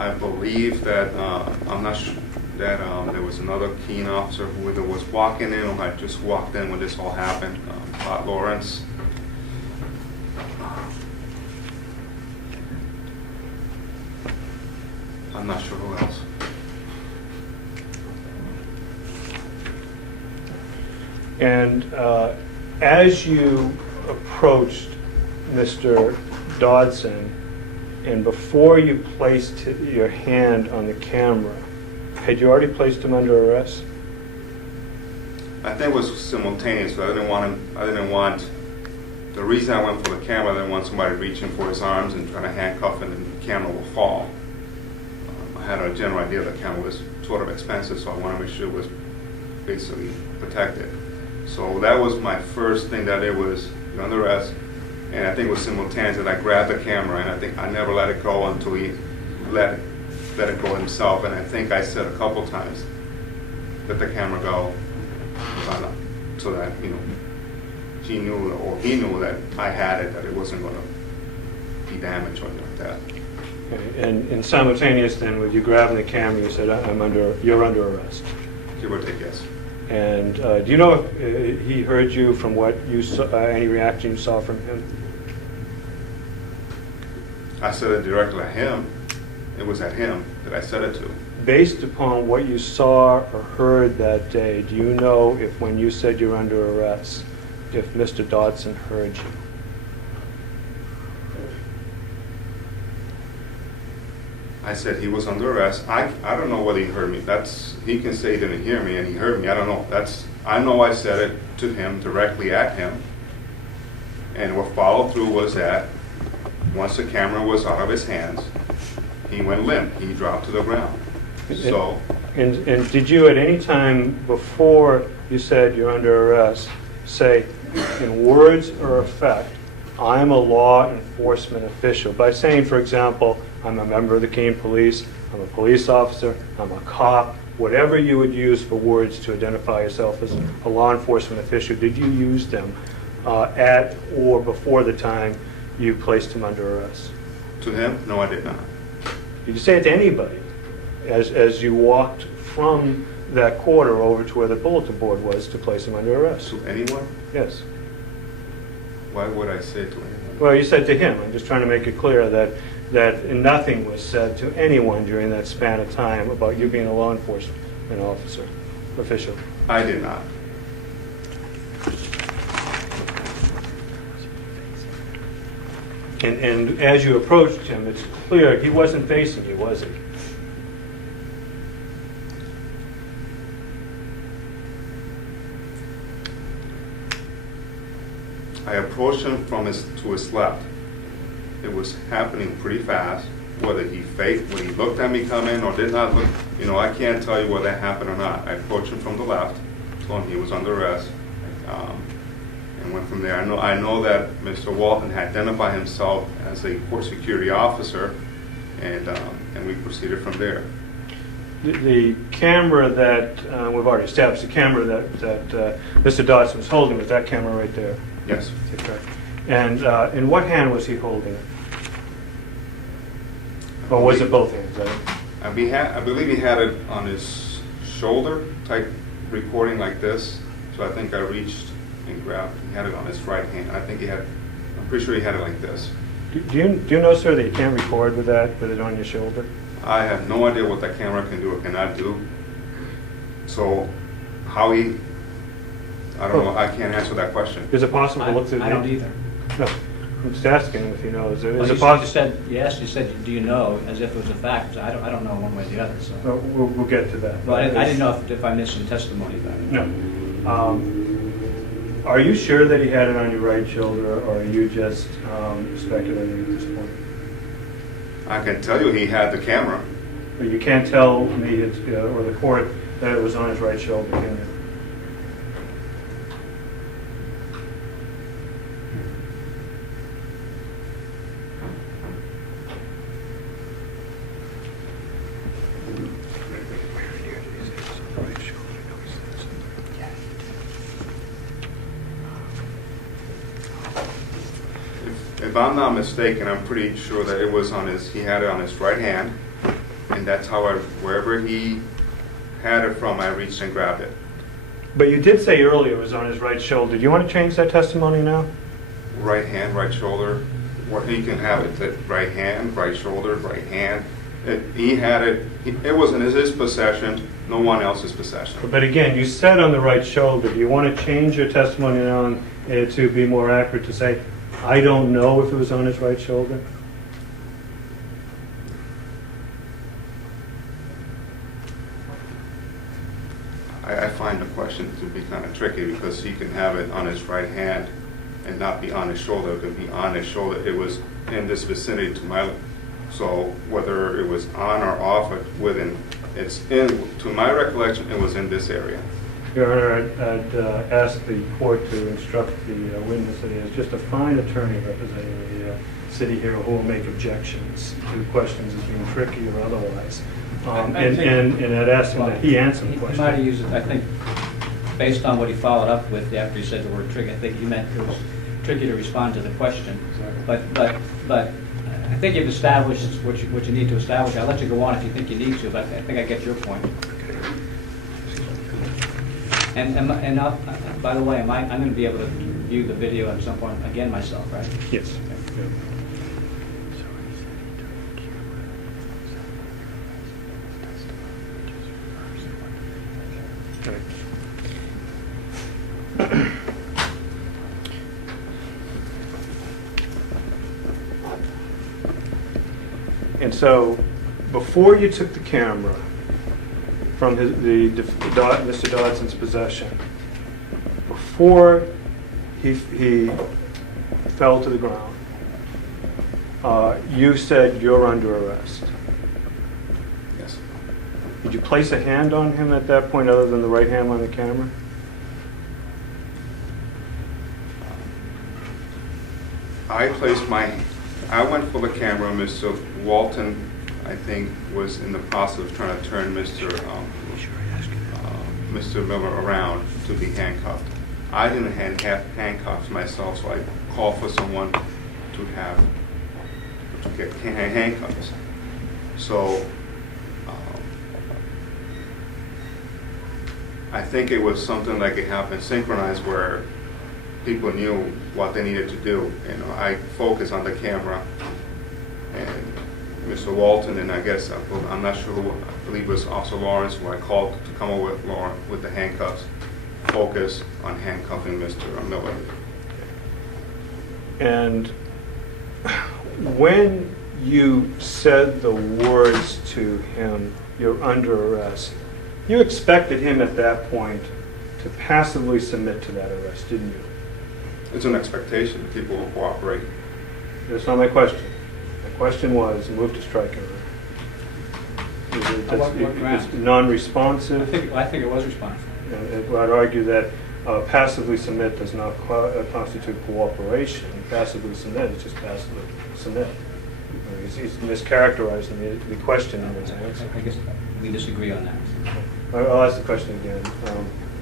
I believe that, I'm not sure, that there was another Keene officer who either was walking in or had just walked in when this all happened, Todd Lawrence. I'm not sure who else. And as you approached Mr. Dodson, and before you placed your hand on the camera, had you already placed him under arrest? I think it was simultaneous. So I didn't want. The reason I went for the camera, I didn't want somebody reaching for his arms and trying to handcuff him, and the camera will fall. I had a general idea the camera was sort of expensive, so I wanted to make sure it was basically protected. So that was my first thing, that it was under arrest, and I think it was simultaneous that I grabbed the camera, and I think I never let it go until he let let it go himself, and I think I said a couple times, let the camera go, so that, you know, she knew, or he knew that I had it, that it wasn't going to be damaged or anything like that. Okay. And simultaneous then with you grabbing the camera, you said, you're under arrest. Give or take, yes. And do you know if he heard you from what you saw, any reaction you saw from him? I said it directly at him. It was at him that I said it to. Based upon what you saw or heard that day, do you know if when you said you're under arrest, if Mr. Dodson heard you? I said he was under arrest. I don't know whether he heard me. He can say he didn't hear me and he heard me. I don't know. I know I said it to him, directly at him. And what followed through was that once the camera was out of his hands, he went limp. He dropped to the ground. So. And did you at any time before you said you're under arrest say, in words or effect, I'm a law enforcement official? By saying, for example, I'm a member of the Keene Police, I'm a police officer, I'm a cop, whatever you would use for words to identify yourself as a law enforcement official, did you use them at or before the time you placed him under arrest? To him? No, I did not. Did you say it to anybody as you walked from that quarter over to where the bulletin board was to place him under arrest? To anyone? Yes. Why would I say it to anyone? Well, you said to him. I'm just trying to make it clear that nothing was said to anyone during that span of time about you being a law enforcement officer, official. I did not. And as you approached him, it's clear he wasn't facing you, was he? I approached him to his left. It was happening pretty fast. Whether he faked, when he looked at me coming or did not look, you know, I can't tell you whether that happened or not. I approached him from the left, told him he was under arrest, and went from there. I know that Mr. Walton had identified himself as a court security officer, and we proceeded from there. The camera that we've already established, the camera that Mr. Dodson was holding, was that camera right there? Yes. Okay. And in what hand was he holding it? Or was it both hands? I believe he had it on his shoulder, type recording like this. So I think I reached and grabbed. He had it on his right hand. I'm pretty sure he had it like this. Do you know, sir, that you can't record with it on your shoulder? I have no idea what that camera can do or cannot do. So how I don't know. I can't answer that question. Is it possible to look through the... I don't either. No. I'm just asking him if he knows. Well, Is it you possible? you said, do you know, as if it was a fact. I don't know one way or the other. So. No, we'll get to that. Well, I didn't know if I missed some testimony about it. No. Are you sure that he had it on your right shoulder, or are you just speculating at this point? I can tell you he had the camera. But you can't tell me or the court that it was on his right shoulder, can you? If I'm not mistaken, I'm pretty sure that it was he had it on his right hand, and that's how wherever he had it from, I reached and grabbed it. But you did say earlier it was on his right shoulder. Do you want to change that testimony now? Right hand, right shoulder, he can have it, that right hand, right shoulder, right hand. He had it, it wasn't his possession, no one else's possession. But again, you said on the right shoulder. Do you want to change your testimony now to be more accurate, to say, I don't know if it was on his right shoulder? I find the question to be kind of tricky because he can have it on his right hand and not be on his shoulder. It could be on his shoulder. It was in this vicinity to my, so whether it was on or off, to my recollection, it was in this area. Your Honor, I'd ask the court to instruct the witness that he is just a fine attorney representing the city here who will make objections to questions as being tricky or otherwise. And I'd ask him that he answer the question. He might have used it, I think, based on what he followed up with after he said the word tricky. I think he meant it was tricky to respond to the question. But I think you've established what you need to establish. I'll let you go on if you think you need to, but I think I get your point. And by the way, I'm going to be able to view the video at some point again myself, right? Yes. Okay. Okay. And so, before you took the camera from Mr. Dodson's possession, before he fell to the ground, you said you're under arrest. Yes. Did you place a hand on him at that point other than the right hand on the camera? I went for the camera. Mr. Walton, I think, was in the process of trying to turn Mr. Miller around to be handcuffed. I didn't have handcuffs myself, so I called for someone to get handcuffs. So I think it was something like it happened synchronized where people knew what they needed to do. I focused on the camera, and Mr. Walton, and I guess I'm not sure who, I believe it was Officer Lawrence, who I called to come over with the handcuffs, focus on handcuffing Mr. Miller. And when you said the words to him, "You're under arrest," you expected him at that point to passively submit to that arrest, didn't you? It's an expectation that people will cooperate. That's not my question. My question was, move to strike him. It's non-responsive. I think it was responsive. I'd argue that passively submit does not constitute cooperation. Passively submit is just passively submit. He's mischaracterizing the question in his answer. I guess we disagree on that. I'll ask the question again.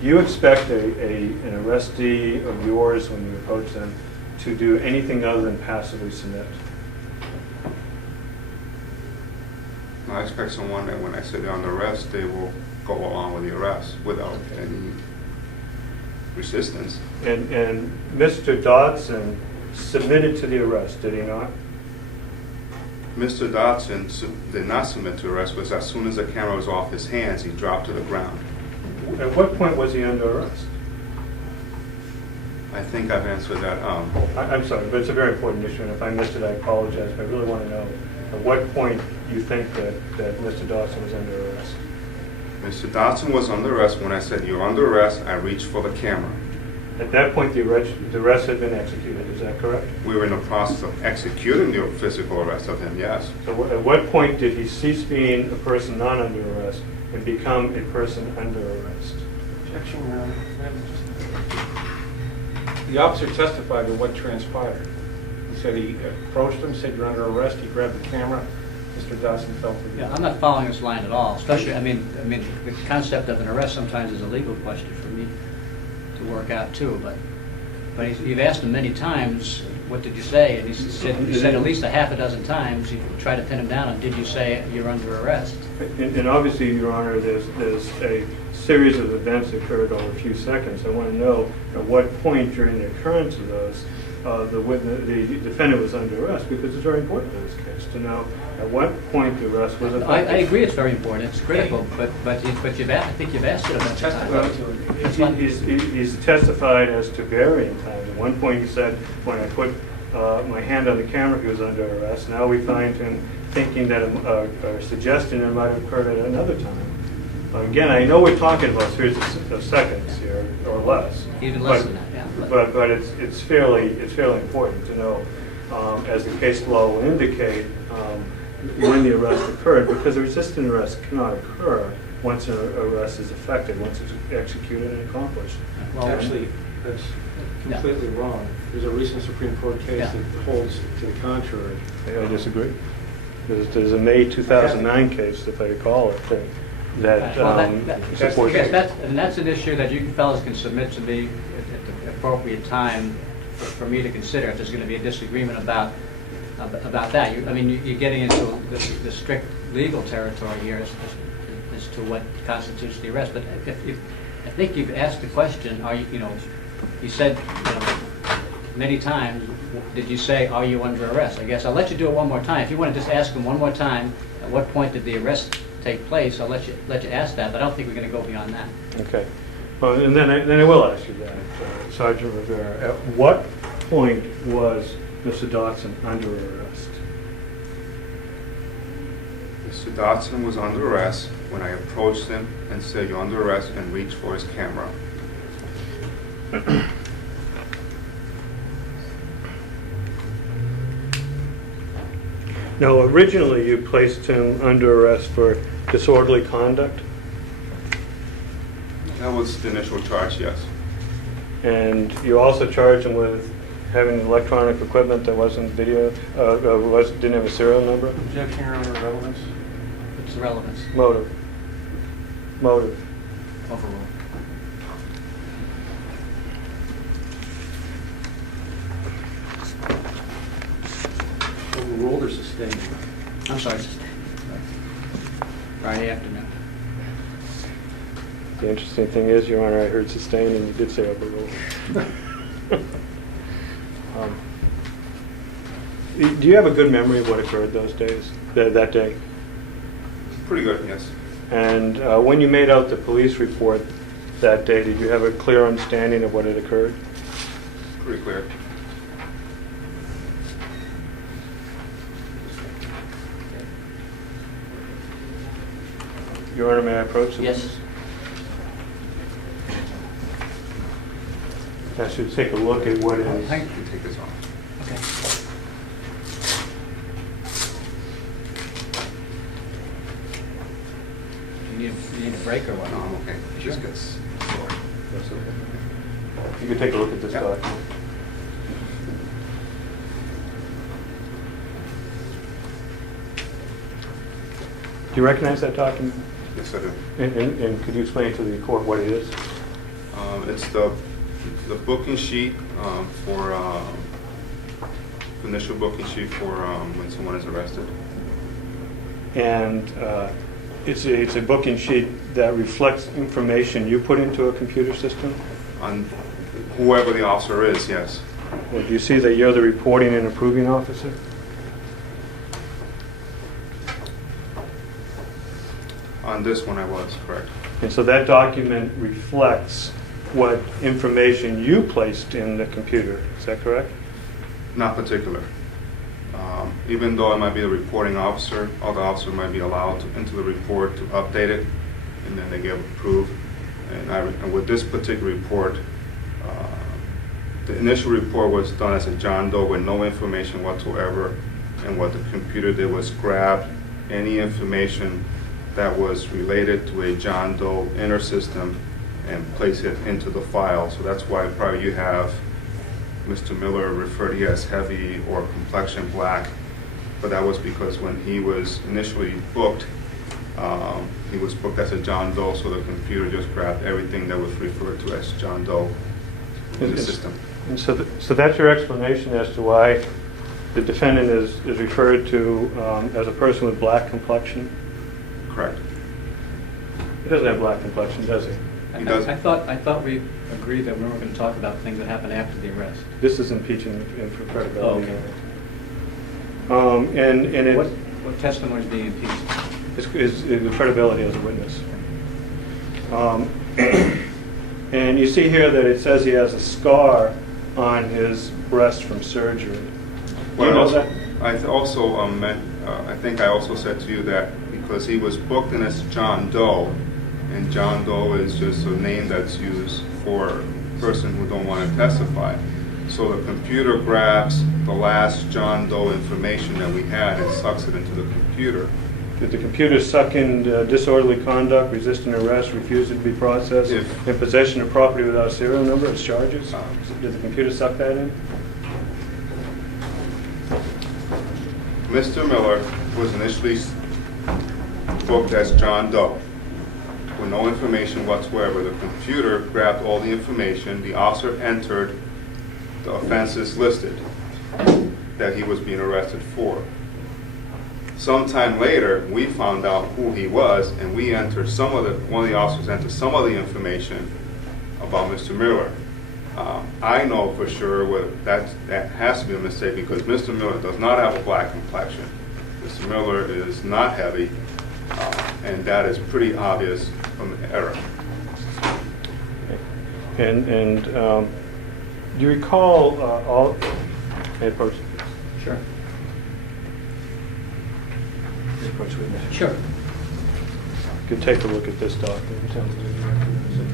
Do you expect an arrestee of yours, when you approach them, to do anything other than passively submit? I expect someone that when I say they're under arrest, they will go along with the arrest without any resistance. And Mr. Dodson submitted to the arrest, did he not? Mr. Dodson did not submit to arrest, because as soon as the camera was off his hands, he dropped to the ground. At what point was he under arrest? I think I've answered that. I'm sorry, but it's a very important issue, and if I missed it, I apologize. But I really want to know at what point you think that Mr. Dodson was under arrest. Mr. Dodson was under arrest when I said, "You're under arrest." I reached for the camera. At that point, the arrest had been executed. Is that correct? We were in the process of executing the physical arrest of him, yes. So at what point did he cease being a person not under arrest and become a person under arrest? Objection, Your Honor. The officer testified to what transpired. He said he approached him, said, "You're under arrest." He grabbed the camera. Mr. Dodson fell to the ground. Yeah, I'm not following this line at all. Especially, I mean, the concept of an arrest sometimes is a legal question for me to work out too. But you've asked him many times, "What did you say?" And he said at least a half a dozen times. You tried to pin him down on, "Did you say you're under arrest?" And obviously, Your Honor, there's a series of events that occurred over a few seconds. I want to know at what point during the occurrence of those the defendant was under arrest, because it's very important in this case to know at what point the arrest was effective. I agree it's very important. It's critical, but I think you've asked it a bunch of times. He's testified as to varying times. At one point he said, when I put my hand on the camera, he was under arrest. Now we find him thinking that a suggestion it might have occurred at another time. Again, I know we're talking about series of seconds here, or less. Even less than that, yeah. But it's fairly important to know, as the case law will indicate, when the arrest occurred, because a resistant arrest cannot occur once an arrest is effected, once it's executed and accomplished. Well, actually, that's completely wrong. There's a recent Supreme Court case Yeah. that holds to the contrary. I disagree. There's a May 2009 case, if I recall it, that supports it. That's an issue that you fellows can submit to me at the appropriate time for me to consider if there's going to be a disagreement about that. I mean, you're getting into the strict legal territory here as to what constitutes the arrest. But I think you've asked the question, are you said many times, did you say, are you under arrest? I guess I'll let you do it one more time. If you want to just ask them one more time, at what point did the arrest take place, I'll let you ask that, but I don't think we're going to go beyond that. Okay. Well, and then I will ask you that, Sergeant Rivera. At what point was Mr. Dodson under arrest? Mr. Dodson was under arrest when I approached him and said, "You're under arrest," and reached for his camera. Now, originally you placed him under arrest for disorderly conduct, That was the initial charge, yes. and you also charged him with having electronic equipment that wasn't video, didn't have a serial number. Objection, Your Honor, relevance? It's relevance. Motive. Overruled. Overruled or sustained? I'm sorry, sustained. Friday afternoon. The interesting thing is, Your Honor, I heard sustained and you did say overruled. Do you have a good memory of what occurred those days, that day? Pretty good, yes. And when you made out the police report that day, did you have a clear understanding of what had occurred? Pretty clear. Your Honor, may I approach the Yes. witness? I should take a look at what is. Hang- You can take this off. Okay. You need a break or what? No, I'm okay. It just gets sore. That's okay. You can take a look at this Yeah. document. Do you recognize that document? Yes, I do. And could you explain to the court what it is? It's the booking sheet for initial booking sheet for when someone is arrested. And it's a booking sheet that reflects information you put into a computer system? On whoever the officer is, yes. Well, do you see that you're the reporting and approving officer? On this one, I was correct. And so that document reflects what information you placed in the computer. Is that correct? Not particular. Even though I might be a reporting officer, other officers might be allowed into the report to update it, and then they get approved. And with this particular report, the initial report was done as a John Doe with no information whatsoever, and what the computer did was grab any information that was related to a John Doe inner system and place it into the file. So that's why probably you have Mr. Miller referred to as heavy or complexion black, but that was because when he was initially booked, he was booked as a John Doe, so the computer just grabbed everything that was referred to as John Doe in the system. And so that's your explanation as to why the defendant is referred to as a person with black complexion? Correct. He doesn't have black complexion, does he? He doesn't. I thought we agreed that we weren't going to talk about things that happened after the arrest. This is impeaching him for credibility. Oh, okay. And it, What testimony is being impeached? is the credibility as a witness. And you see here that it says he has a scar on his breast from surgery. Do you know that? I think I also said to you that because he was booked in as John Doe, and John Doe is just a name that's used for a person who don't want to testify. So the computer grabs the last John Doe information that we had and sucks it into the computer. Did the computer suck in disorderly conduct, resisting arrest, refusing to be processed, in possession of property without a serial number as charges? Did the computer suck that in? Mr. Miller was initially booked as John Doe with no information whatsoever. The computer grabbed all the information. The officer entered the offenses listed that he was being arrested for. Sometime later, we found out who he was, and we entered one of the officers entered some of the information about Mr. Miller. I know for sure that has to be a mistake because Mr. Miller does not have a black complexion. Mr. Miller is not heavy, and that is pretty obvious from the error. And do you recall all? May I approach? Sure. May I approach with me? Sure. You could take a look at this document and tell me what you recognize it.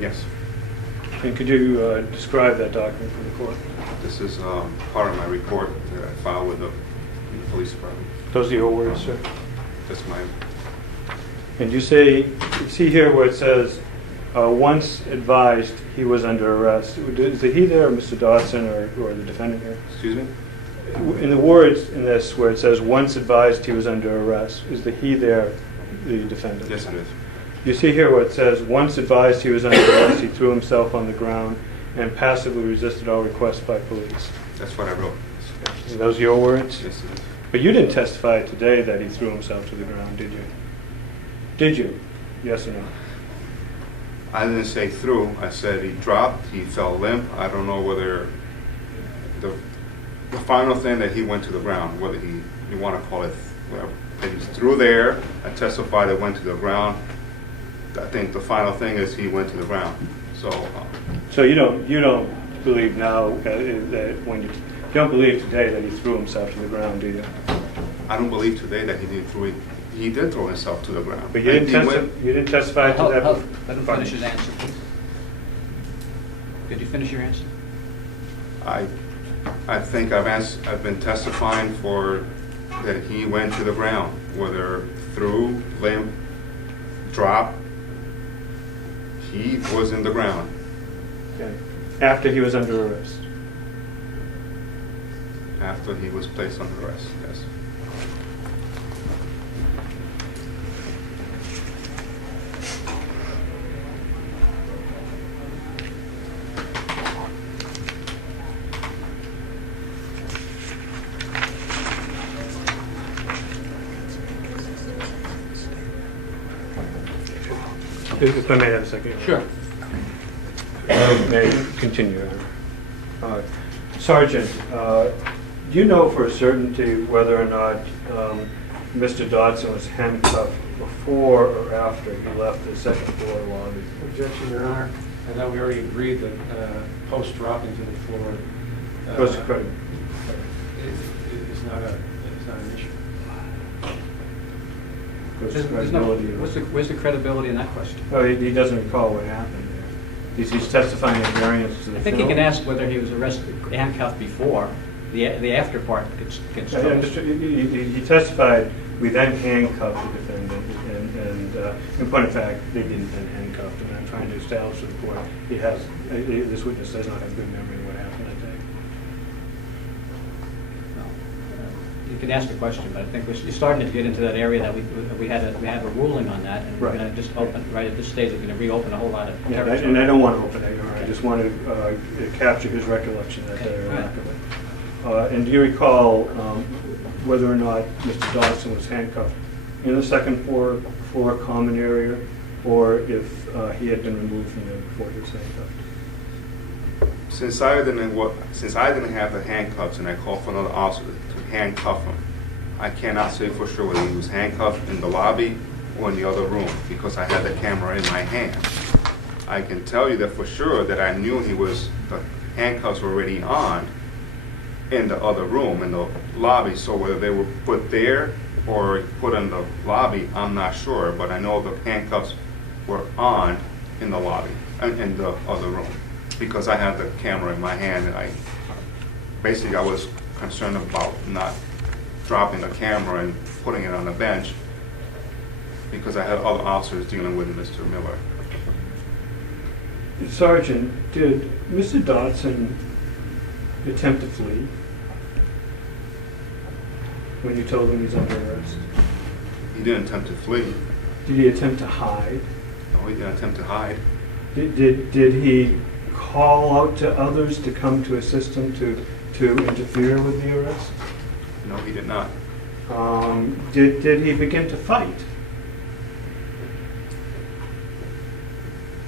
Yes. And could you describe that document for the court? This is part of my report that I filed with the police department. Those are your words, sir? That's my... And you say, you see here where it says, once advised he was under arrest. Is the he there, Mr. Dodson, or the defendant here? Excuse me? In the words in this where it says, once advised he was under arrest, is the he there the defendant? Yes, it is. You see here where it says, once advised he was under arrest, he threw himself on the ground and passively resisted all requests by police. That's what I wrote. Are those your words? Yes, it is. But you didn't testify today that he threw himself to the ground, did you? Did you? Yes or no? I didn't say threw. I said he dropped, he fell limp. I don't know whether the final thing that he went to the ground, whether you want to call it whatever. That he's through there. I testified that went to the ground. I think the final thing is he went to the ground. So you don't believe now that when you don't believe today that he threw himself to the ground, do you? I don't believe today that he did throw himself to the ground. But you didn't testify to that. Let him finish his answer, please. Did you finish your answer? I think I've been testifying for that he went to the ground, whether through, limp, drop. He was in the ground. Okay. After he was under arrest? After he was placed under arrest, yes. If I may have a second. Sure. May I continue? Sergeant, do you know for a certainty whether or not Mr. Dodson was handcuffed before or after he left the second floor lobby? Objection, Your Honor. I thought we already agreed that post dropping to the floor It's not an issue. Where's the credibility in that question? Oh, he doesn't recall what happened there. He's testifying at variance to the I think he can ask whether he was arrested, handcuffed before. The after part gets struck. He testified, we then handcuffed the defendant, and in point of fact, they didn't then handcuff him. I'm trying to establish to the court, this witness does not have good memory of what happened that day. You can ask a question, but I think we're starting to get into that area that we have a ruling on that, and we're going to just open right at this stage. We're going to reopen a whole lot of territory. And I don't want to open it. I just want to capture his recollection that day or lack of it. And do you recall whether or not Mr. Dodson was handcuffed in the second floor common area, or if he had been removed from there before he was handcuffed? Since I didn't have the handcuffs and I called for another officer to handcuff him, I cannot say for sure whether he was handcuffed in the lobby or in the other room because I had the camera in my hand. I can tell you that for sure that I knew the handcuffs were already on in the other room, in the lobby. So whether they were put there or put in the lobby, I'm not sure. But I know the handcuffs were on in the lobby, in the other room, because I had the camera in my hand, and I was concerned about not dropping the camera and putting it on the bench, because I had other officers dealing with Mr. Miller. Sergeant, did Mr. Dodson attempt to flee when you told him he's under arrest? He didn't attempt to flee. Did he attempt to hide? No, he didn't attempt to hide. Did he call out to others to come to assist him to interfere with the arrest? No, he did not. Did he begin to fight?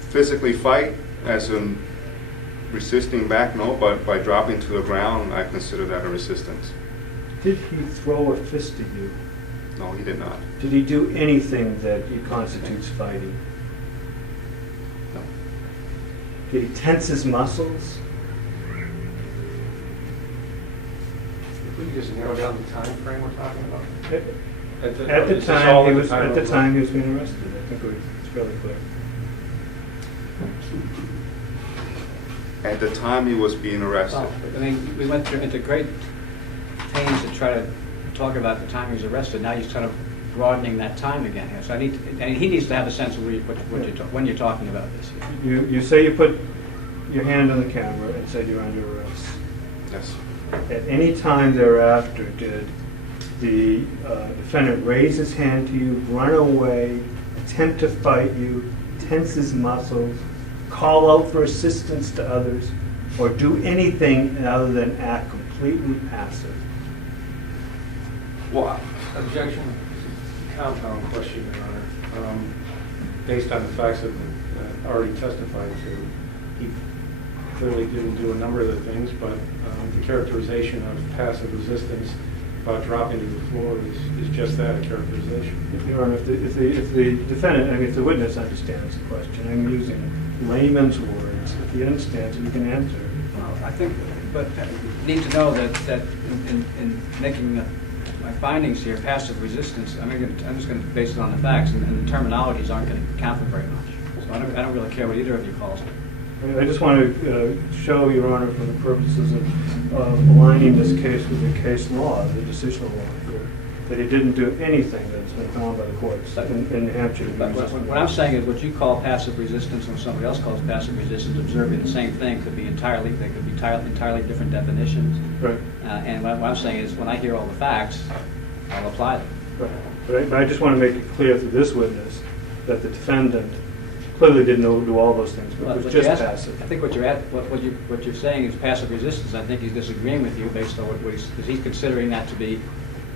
Physically fight, as in resisting back, no, but by dropping to the ground, I consider that a resistance. Did he throw a fist at you? No, he did not. Did he do anything that constitutes fighting? No. Did he tense his muscles? Could you just narrow down the time frame we're talking about? At the time he was being arrested. I think it's fairly clear. At the time he was being arrested. Well, I mean, we went into great pains to try to talk about the time he was arrested. Now he's kind of broadening that time again here. So he needs to have a sense of when you're talking about this. You say you put your hand on the camera and said you're under arrest. Yes. At any time thereafter, did the defendant raise his hand to you, run away, attempt to fight you, tense his muscles, call out for assistance to others, or do anything other than act completely passive? Well, Objection. Compound question, Your Honor. Based on the facts that already testified to, he clearly didn't do a number of the things, but the characterization of passive resistance about dropping to the floor is just that, a characterization. Your Honor, if the defendant, I mean, if the witness understands the question, I'm using layman's words. If he understands it, you can answer. Well, I think, but you need to know that in making my findings here, passive resistance, I'm just going to base it on the facts, and the terminologies aren't going to count for very much. So I don't really care what either of you calls it. I just want to show, Your Honor, for the purposes of aligning this case with the case law, the decisional law here, that he didn't do anything that's been found by the courts in New Hampshire. But what I'm saying is what you call passive resistance and somebody else calls passive resistance, observing the same thing, they could be entirely different definitions. Right. And what I'm saying is when I hear all the facts, I'll apply them. Right. But I just want to make it clear to this witness that the defendant clearly didn't do all those things, but was just passive. I think what you're saying is passive resistance. I think he's disagreeing with you based on because he's considering that to be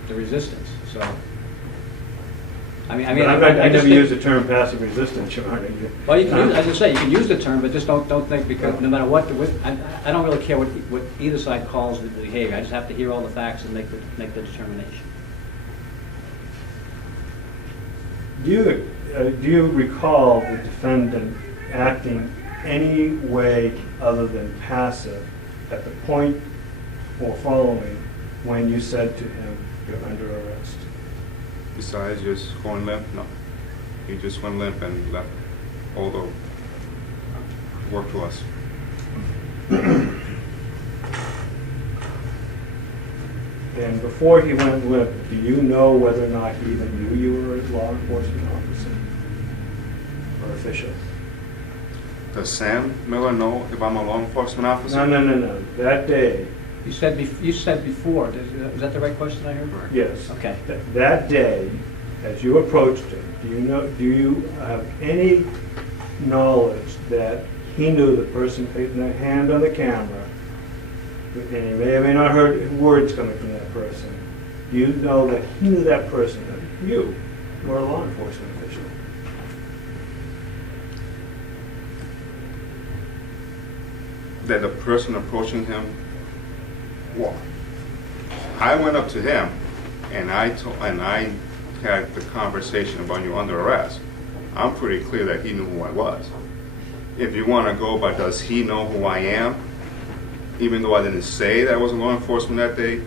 the resistance. So, I never used the term passive resistance, Your Honor. Well, you can use, as I say, you can use the term, but just don't think because no matter what, I don't really care what either side calls the behavior. I just have to hear all the facts and make the determination. Do you recall the defendant acting any way other than passive at the point or following when you said to him, "You're under arrest"? Besides just going limp, no. He just went limp and left all the work to us. And before he went limp, do you know whether or not he even knew you were a law enforcement officer or official? Does Sam Miller know if I'm a law enforcement officer? No. That day. You said before. Is that the right question I heard? Yes. Okay. That day, as you approached him, do you have any knowledge that he knew the person putting their hand on the camera, and he may or may not heard words coming from that person? Do you know that he knew that person, that you were a law enforcement official? That the person approaching him, well, I went up to him and I had the conversation about you under arrest. I'm pretty clear that he knew who I was. If you want to go by does he know who I am, even though I didn't say that I was law enforcement that day,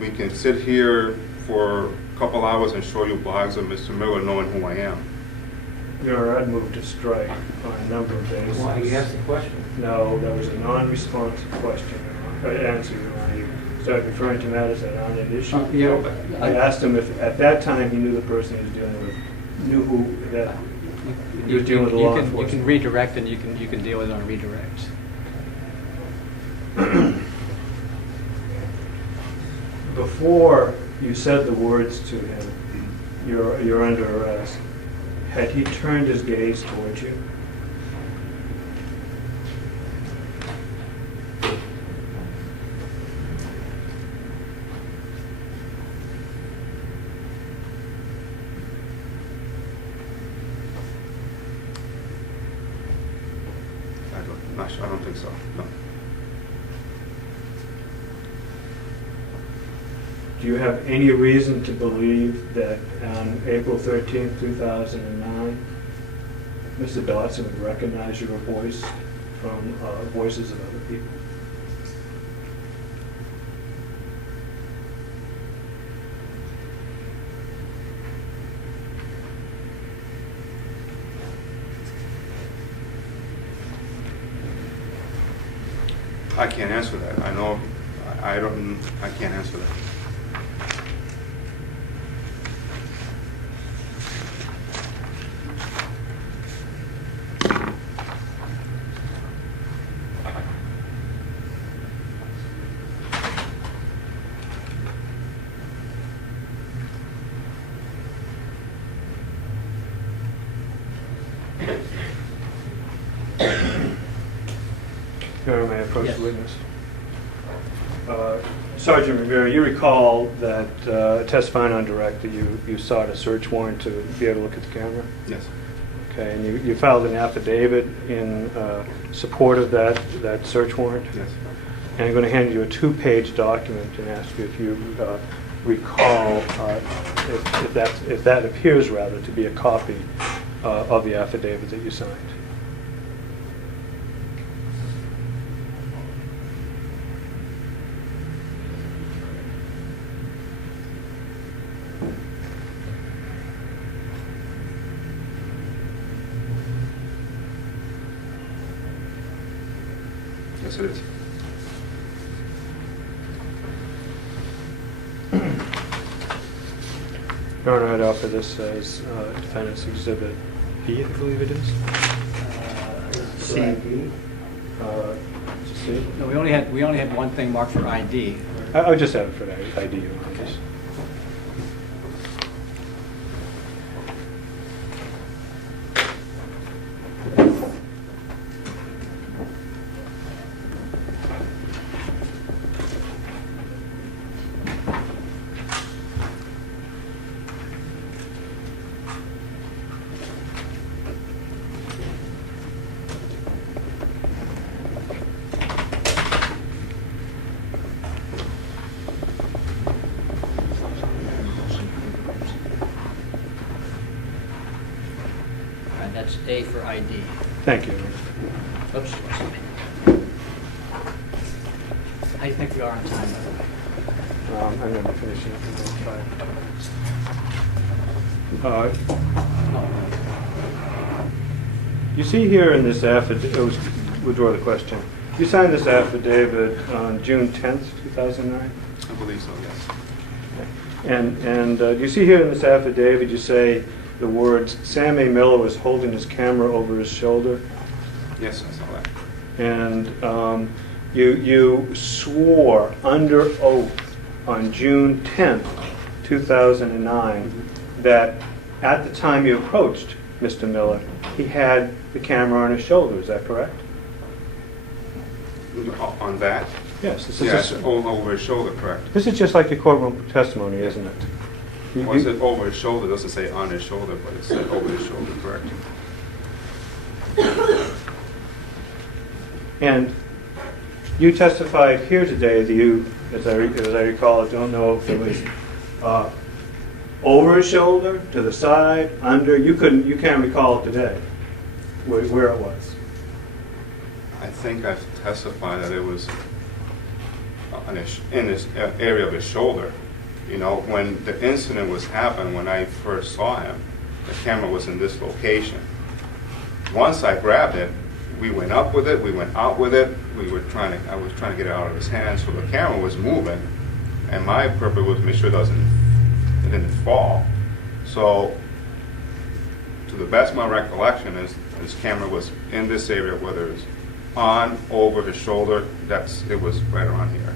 we can sit here for a couple hours and show you blogs of Mr. Miller knowing who I am. I'd move to strike on a number of bases. Why you asked the question? No, that was a non-responsive question. Answer, Your Honor. You started referring to matters that aren't an issue. I asked him if at that time he knew the person he was dealing with, knew who that he was dealing with law enforcement. You can redirect, and you can deal with it on redirect. Before you said the words to him, you're under arrest, had he turned his gaze towards you? I don't think so, no. Do you have any reason to believe that on April 13th, 2009, Mr. Dodson would recognize your voice from voices of other people? I can't answer that. I know, I can't answer that. May I approach Yes. the witness? Sergeant Rivera, you recall that testifying on direct that you sought a search warrant to be able to look at the camera? Yes. Okay, and you filed an affidavit in support of that search warrant? Yes. And I'm going to hand you a 2-page document and ask you if you recall if that appears rather to be a copy of the affidavit that you signed. Yes, it is. Your Honor, I'd offer this as Defendant's Exhibit B, I believe it is. C. C. No, we only had one thing marked for ID. I would just have it for the ID, Your Honor. That's A for ID. Thank you, Your Honor. Oops. I think we are on time, by the way. I'm going to finish it up in about 5 minutes. You see here in this affidavit, withdraw the question. You signed this affidavit on June 10th, 2009? I believe so, yes. And you see here in this affidavit, you say the words, Sam A. Miller was holding his camera over his shoulder. Yes, I saw that. And you swore under oath on June 10th, 2009, that at the time you approached Mr. Miller, he had the camera on his shoulder. Is that correct? On that? Yes. This Yes, is over his shoulder, correct. this is just like your courtroom testimony, isn't it? Well, it said over his shoulder, it doesn't say on his shoulder, but it said over his shoulder, correct. And you testified here today that you, as I recall, I don't know if it was over his shoulder, to the side, under. You can't recall it today where it was. I think I've testify that it was in this area of his shoulder. You know, when the incident was happened, when I first saw him, the camera was in this location. Once I grabbed it, we went up with it, we went out with it. I was trying to get it out of his hands, so the camera was moving, and my purpose was to make sure it didn't fall. So, to the best of my recollection, is this camera was in this area, whether it's on, over his shoulder. It was right around here.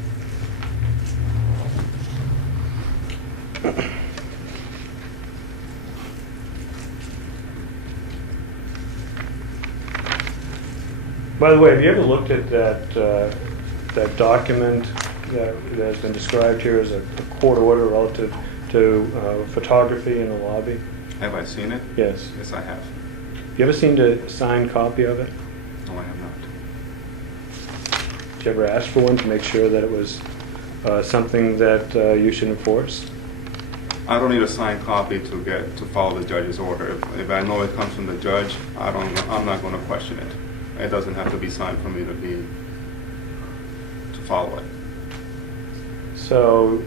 By the way, have you ever looked at that document that has been described here as a court order relative to photography in the lobby? Have I seen it? Yes. Yes, I have. You ever seen a signed copy of it? No, I have not. Did you ever ask for one to make sure that it was something that you should enforce? I don't need a signed copy to follow the judge's order. If I know it comes from the judge, I'm not going to question it. It doesn't have to be signed for me to follow it. So,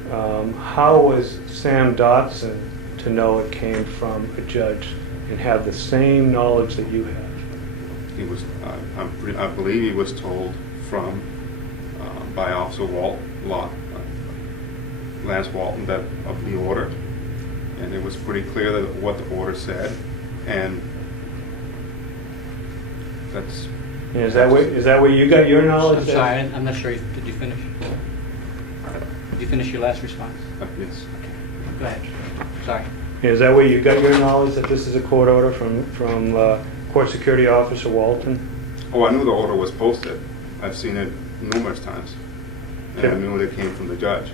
how was Sam Dodson to know it came from a judge and have the same knowledge that you have? He was, I believe, he was told by Officer Lance Walton of the order, and it was pretty clear that what the order said, and that's. And is that where you got your knowledge? I'm sorry, I'm not sure. Did you finish? Did you finish your last response? Yes. Okay. Go ahead. Sorry. And is that where you got your knowledge that this is a court order from Court Security Officer Walton? Oh, I knew the order was posted. I've seen it numerous times, and I knew it came from the judge.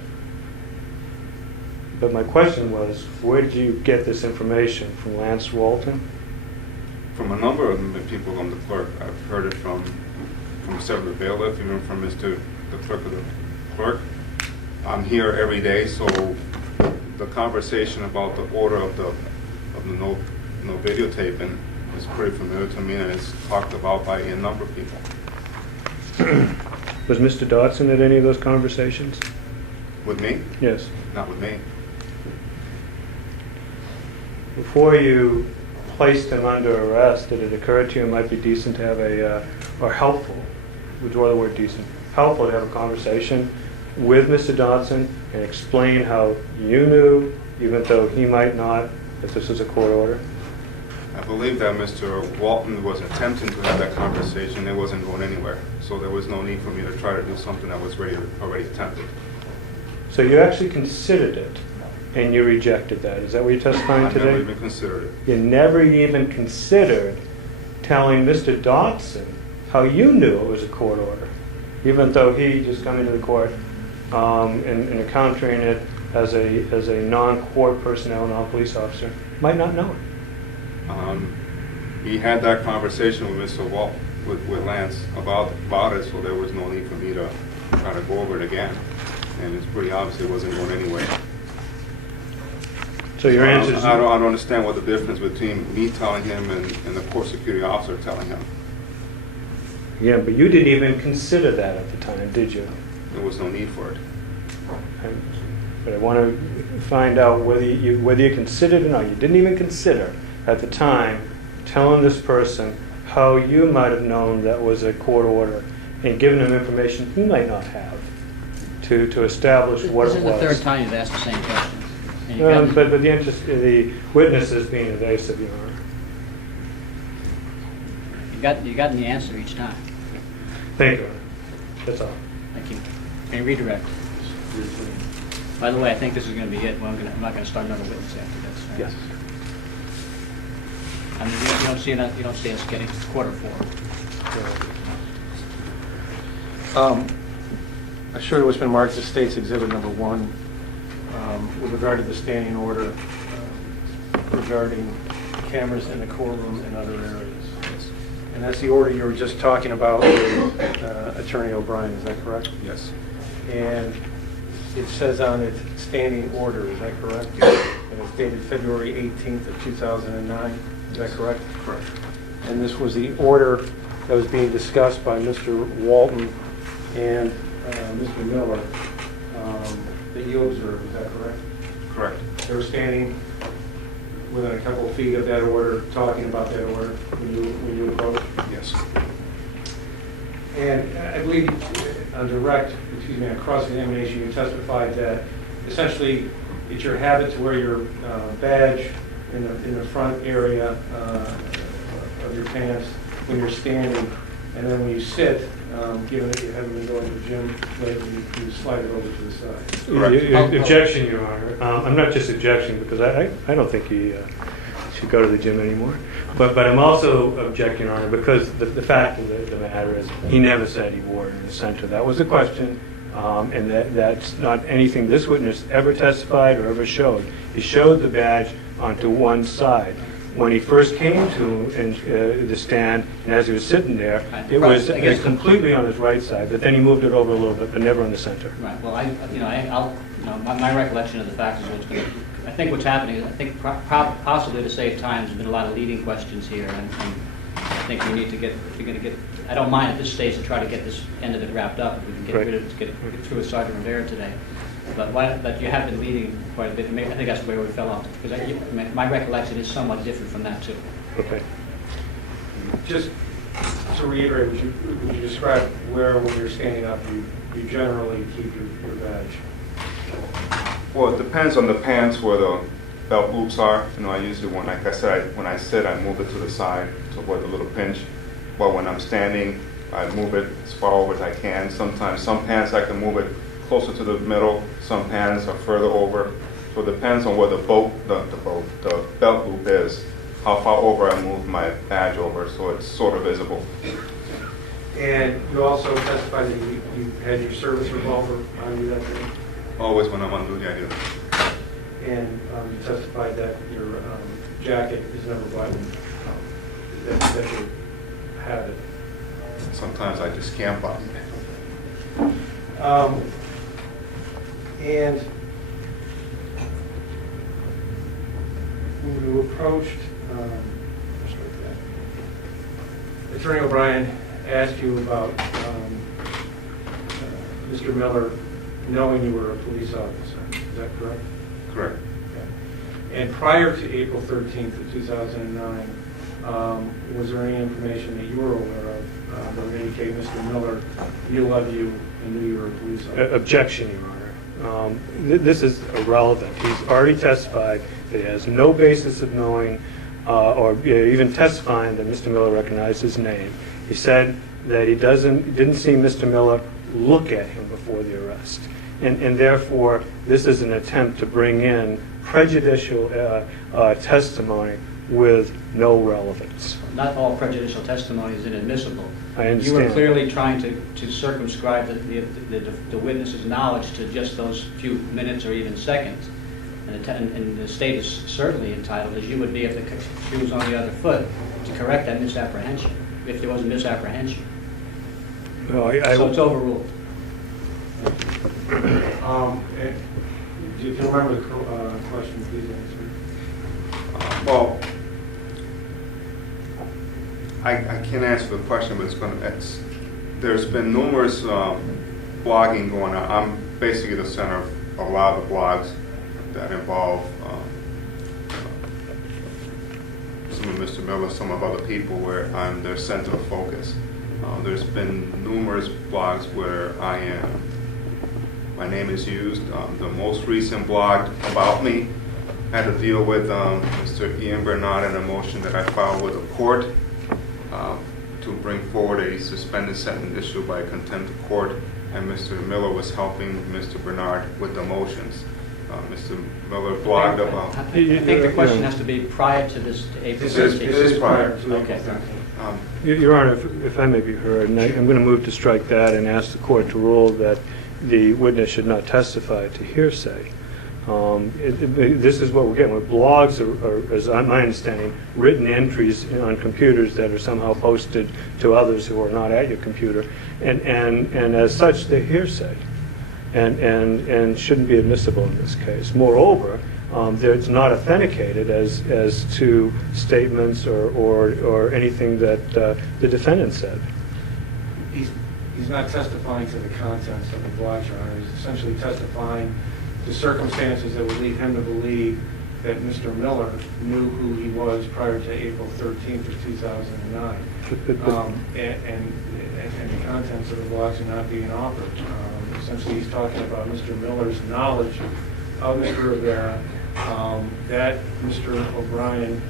But my question was, where did you get this information? From Lance Walton? From a number of people from the clerk. I've heard it from several bailiff, even from the clerk of the clerk. I'm here every day, so the conversation about the order of the no videotaping is pretty familiar to me, and it's talked about by a number of people. Was Mr. Dodson at any of those conversations? With me? Yes. Not with me. Before you placed him under arrest, did it occur to you it might be decent to have or helpful, withdraw the word decent, helpful to have a conversation with Mr. Dodson and explain how you knew, even though he might not, if this was a court order? I believe that Mr. Walton was attempting to have that conversation. It wasn't going anywhere, so there was no need for me to try to do something that was already attempted. So you actually considered it, and you rejected that. Is that what you're testifying today? I never even considered it. You never even considered telling Mr. Dodson how you knew it was a court order, even though he just come into the court and encountering it as a non-court personnel, non-police officer, might not know it. He had that conversation with Mr. Walton, with Lance about it, so there was no need for me to try to go over it again. And it's pretty obvious it wasn't going anywhere. So your answer is... I don't understand what the difference between me telling him and the court security officer telling him. Yeah, but you didn't even consider that at the time, did you? There was no need for it. But I want to find out whether you considered it or not. You didn't even consider at the time telling this person how you might have known that was a court order and giving him information he might not have to establish what it was. This is the third time you've asked the same question. But the witness is being evasive, Your Honor. You got the answer each time. Thank you, Your Honor. That's all. Thank you. Can you redirect? By the way, I think this is going to be it. Well, I'm not going to start another witness after this. Right? Yes. I mean, you don't see us getting quarter four. I show you what's been marked as State's Exhibit Number 1 with regard to the standing order regarding cameras in the courtroom and other areas. And that's the order you were just talking about with Attorney O'Brien, is that correct? Yes. And it says on it standing order, is that correct? Yes. And it's dated February 18th of 2009, is that correct? Correct. And this was the order that was being discussed by Mr. Walton and Mr. Miller that you observed, is that correct? Correct. They were standing within a couple of feet of that order, talking about that order when you approached? Yes. And I believe on on cross-examination, you testified that essentially it's your habit to wear your badge in the front area of your pants when you're standing, and then when you sit, given that you haven't been going to the gym lately, you slide it over to the side. Correct. Objection, Your Honor. I'm not just objecting because I don't think he should go to the gym anymore. But I'm also objecting, Your Honor, because the fact of the matter is he never said he wore it in the center. That was the question, and that's not anything this witness ever testified or ever showed. He showed the badge onto one side. When he first came to the stand, and as he was sitting there, it was completely on his right side, but then he moved it over a little bit, but never on the center. Right. Well, my recollection of the facts is what's going to. I think what's happening is, I think possibly to save time, there's been a lot of leading questions here, and I think we need to get. If you're going to get, I don't mind at this stage to try to get this end of it wrapped up. If we can get it through with Sergeant Rivera today. But you have been leading quite a bit. I think that's where we fell off. Because my recollection is somewhat different from that too. Okay. Just to reiterate, would you describe where, when you're standing up, you generally keep your badge? Well, it depends on the pants where the belt loops are. You know, I usually, when I sit, I move it to the side to avoid the little pinch. But when I'm standing, I move it as far over as I can. Sometimes some pants I can move it closer to the middle, some pants are further over. So it depends on where the belt loop is, how far over I move my badge over, so it's sort of visible. And you also testified that you had your service revolver on you that day? Always when I'm on duty, I do. And you testified that your jacket is never buttoned, that you have it. Sometimes I just can't button. And when you approached, Attorney O'Brien asked you about Mr. Miller knowing you were a police officer. Is that correct? Correct. Okay. And prior to April 13th of 2009, was there any information that you were aware of that would indicate Mr. Miller knew of you and knew you were a police officer? Objection, Your Honor. This is irrelevant. He's already testified that he has no basis of knowing or even testifying that Mr. Miller recognized his name. He said that he didn't see Mr. Miller look at him before the arrest. And therefore, this is an attempt to bring in prejudicial testimony with no relevance. Not all prejudicial testimony is inadmissible. I understand. You were clearly trying to circumscribe the witness's knowledge to just those few minutes or even seconds. And the state is certainly entitled, as you would be if the shoe was on the other foot, to correct that misapprehension, if there was a misapprehension. No, so it's overruled. If you remember the question, please answer. Well, I can't answer the question, but there's been numerous blogging going on. I'm basically the center of a lot of the blogs that involve some of Mr. Miller, some of other people, where I'm their center of focus. There's been numerous blogs where my name is used. The most recent blog about me had to deal with Mr. Ian Bernard and a motion that I filed with the court to bring forward a suspended sentence issued by contempt of court, and Mr. Miller was helping Mr. Bernard with the motions. Mr. Miller blogged about... I think the question has to be prior to this April 13th. It is prior. Okay. Your Honor, if I may be heard, and I'm going to move to strike that and ask the court to rule that the witness should not testify to hearsay. This is what we're getting with blogs, are, as my understanding, written entries on computers that are somehow posted to others who are not at your computer, and as such, they're hearsay, and shouldn't be admissible in this case. Moreover, It's not authenticated as to statements or anything that the defendant said. He's not testifying to the contents of the blogs, Your Honor. He's essentially testifying to circumstances that would lead him to believe that Mr. Miller knew who he was prior to April 13th of 2009. And the contents of the blogs are not being offered. Essentially, he's talking about Mr. Miller's knowledge of Mr. Rivera, that Mr. O'Brien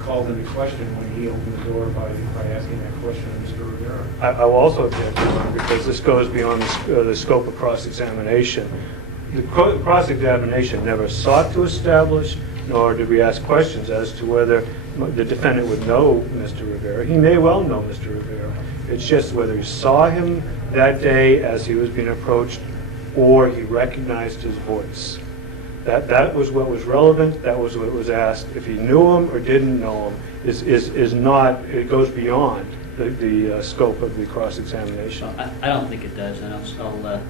called into question when he opened the door by asking that question of Mr. Rivera. I will also object, Your Honor, because this goes beyond the scope of cross-examination. The cross-examination never sought to establish, nor did we ask questions as to whether the defendant would know Mr. Rivera. He may well know Mr. Rivera. It's just whether he saw him that day as he was being approached or he recognized his voice. That was what was relevant. That was what was asked. If he knew him or didn't know him is not, it goes beyond the scope of the cross-examination. Well, I don't think it does, and I'll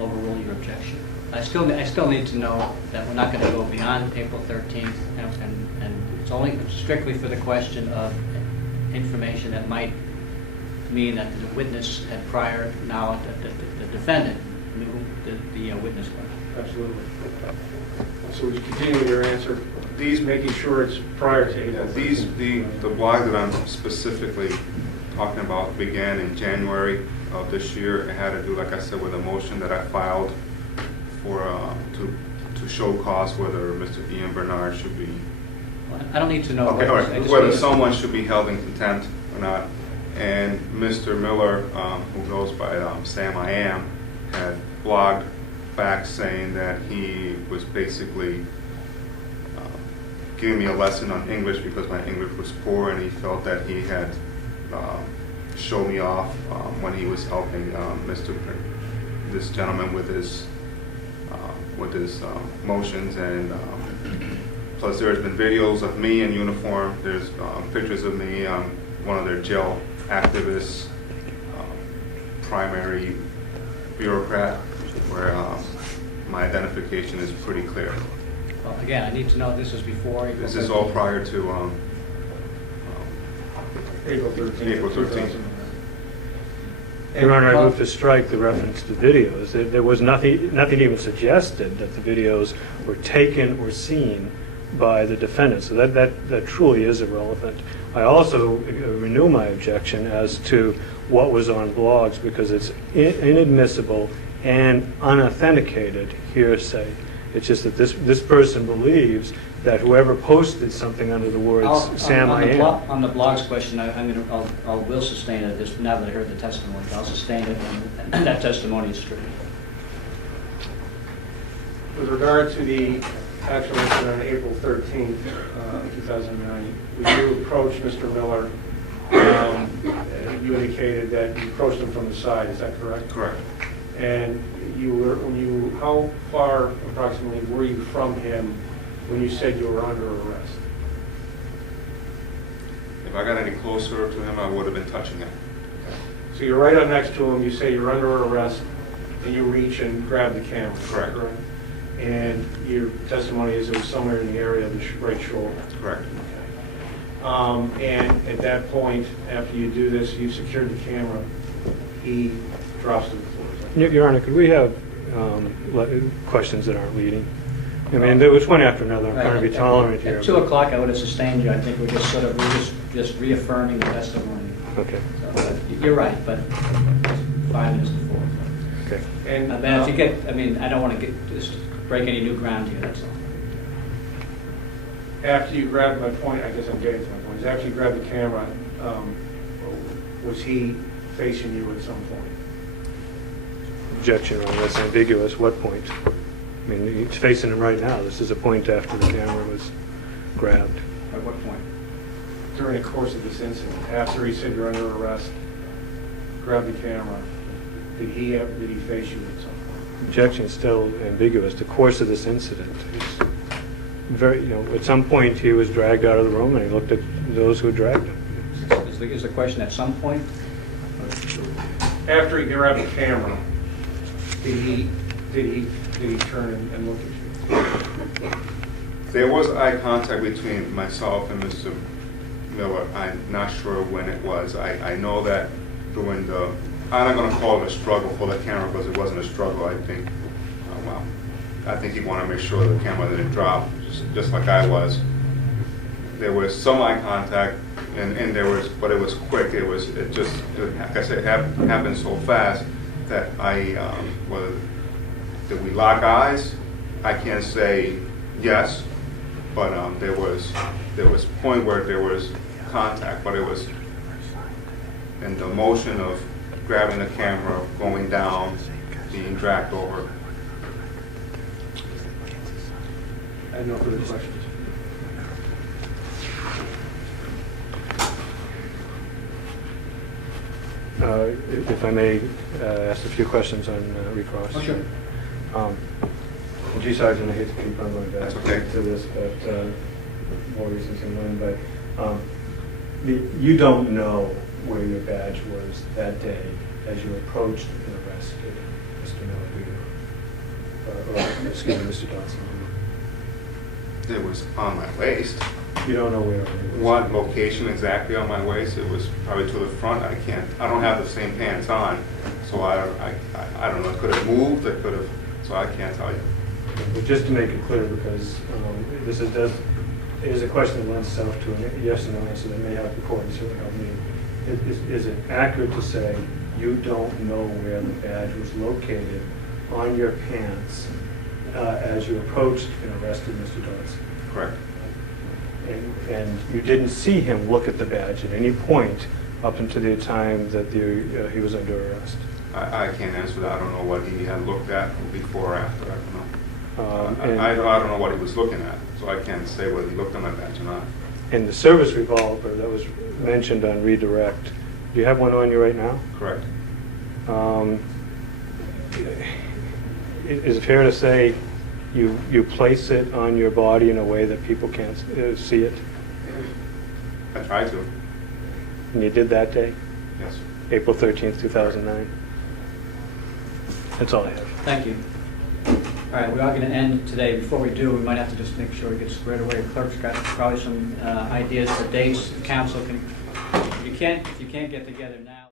overrule your objection. I still need to know that we're not going to go beyond April 13th, and it's only strictly for the question of information that might mean that the witness had prior knowledge that the defendant knew the witness was. Absolutely. So would you continue with your answer? These making sure it's prior to April. The blog that I'm specifically talking about began in January of this year. It had to do, like I said, with a motion that I filed for to show cause whether Mr. Ian Bernard should be. Well, I don't need to know. Okay, all right. Whether someone should be held in contempt or not. And Mr. Miller, who goes by Sam I Am, had blogged back saying that he was basically giving me a lesson on English because my English was poor, and he felt that he had shown me off when he was helping this gentleman with his motions. And plus there's been videos of me in uniform. There's pictures of me. One of their jail activists, primary bureaucrat, where my identification is pretty clear. Well, again, I need to know this is before April 13th. This is all prior to April 13th. Your Honor, I move to strike the reference to videos. There was nothing even suggested that the videos were taken or seen by the defendant, so that truly is irrelevant. I also renew my objection as to what was on blogs, because it's inadmissible and unauthenticated hearsay. It's just that this person believes that whoever posted something under the words Sam I Am. On the blogs question, I will sustain it just now that I heard the testimony. I'll sustain it, and that testimony is true. With regard to the actual incident on April 13th, 2009, when you approached Mr. Miller, you indicated that you approached him from the side. Is that correct? Correct. And how far approximately were you from him when you said you were under arrest? If I got any closer to him, I would have been touching him. So you're right up next to him, you say you're under arrest, and you reach and grab the camera. Correct. And your testimony is it was somewhere in the area of the right shoulder. Correct. Okay. And at that point, after you do this, you've secured the camera, he drops to the floor. Your Honor, could we have questions that aren't leading? I mean, there was one after another. I'm trying to be tolerant here. At 2 o'clock, I would have sustained you. I think we're just reaffirming the testimony. Okay. So, you're right, but 5 minutes before. Okay. And if you get, I don't want to just break any new ground here. That's all. After you grabbed my point, I guess I'm getting to my point. Is after you grabbed the camera, was he facing you at some point? Objection, Your Honor. That's ambiguous. What point? I mean, he's facing him right now. This is a point after the camera was grabbed. At what point? During the course of this incident, after he said you're under arrest, grab the camera, did he face you at some point? Objection is still ambiguous. The course of this incident is very, at some point he was dragged out of the room and he looked at those who had dragged him. Is the question at some point? After he grabbed the camera, did he turn and look at you? There was eye contact between myself and Mr. Miller. I'm not sure when it was. I know that during the, I'm not going to call it a struggle for the camera because it wasn't a struggle. I think, well, I think he wanted to make sure the camera didn't drop, just like I was. There was some eye contact, and there was, but it was quick. It just, like I said, it happened so fast that did we lock eyes? I can't say yes, but there was a point where there was contact, but it was in the motion of grabbing the camera, going down, being dragged over. I have no further questions. If I may ask a few questions on recross. Oh, sure. G. Sergeant, I hate to keep on going back That's okay. to this, but more reasons than one. But you don't know where your badge was that day as you approached and arrested Mr. Miller, or excuse me, Mr. Dodson. It was on my waist. You don't know where it was. What location exactly on my waist? It was probably to the front. I don't have the same pants on, so I don't know. It could have moved. It could have. So I can't tell you. But just to make it clear, because this is a question that lends itself to a yes or no answer that may help the court and certainly help me. Is it accurate to say you don't know where the badge was located on your pants as you approached and arrested Mr. Dodson? Correct. And you didn't see him look at the badge at any point up until the time that he was under arrest? I can't answer that. I don't know what he had looked at before or after. I don't know. And I don't know what he was looking at, so I can't say whether he looked at my badge or not. And the service revolver that was mentioned on redirect, do you have one on you right now? Correct. Is it fair to say you place it on your body in a way that people can't see it? I tried to. And you did that day? Yes. April 13th, 2009? That's all I have. Thank you. All right, we are going to end today. Before we do, we might have to just make sure we get squared away. The clerk's got probably some ideas for dates. The council can, if you can't get together now.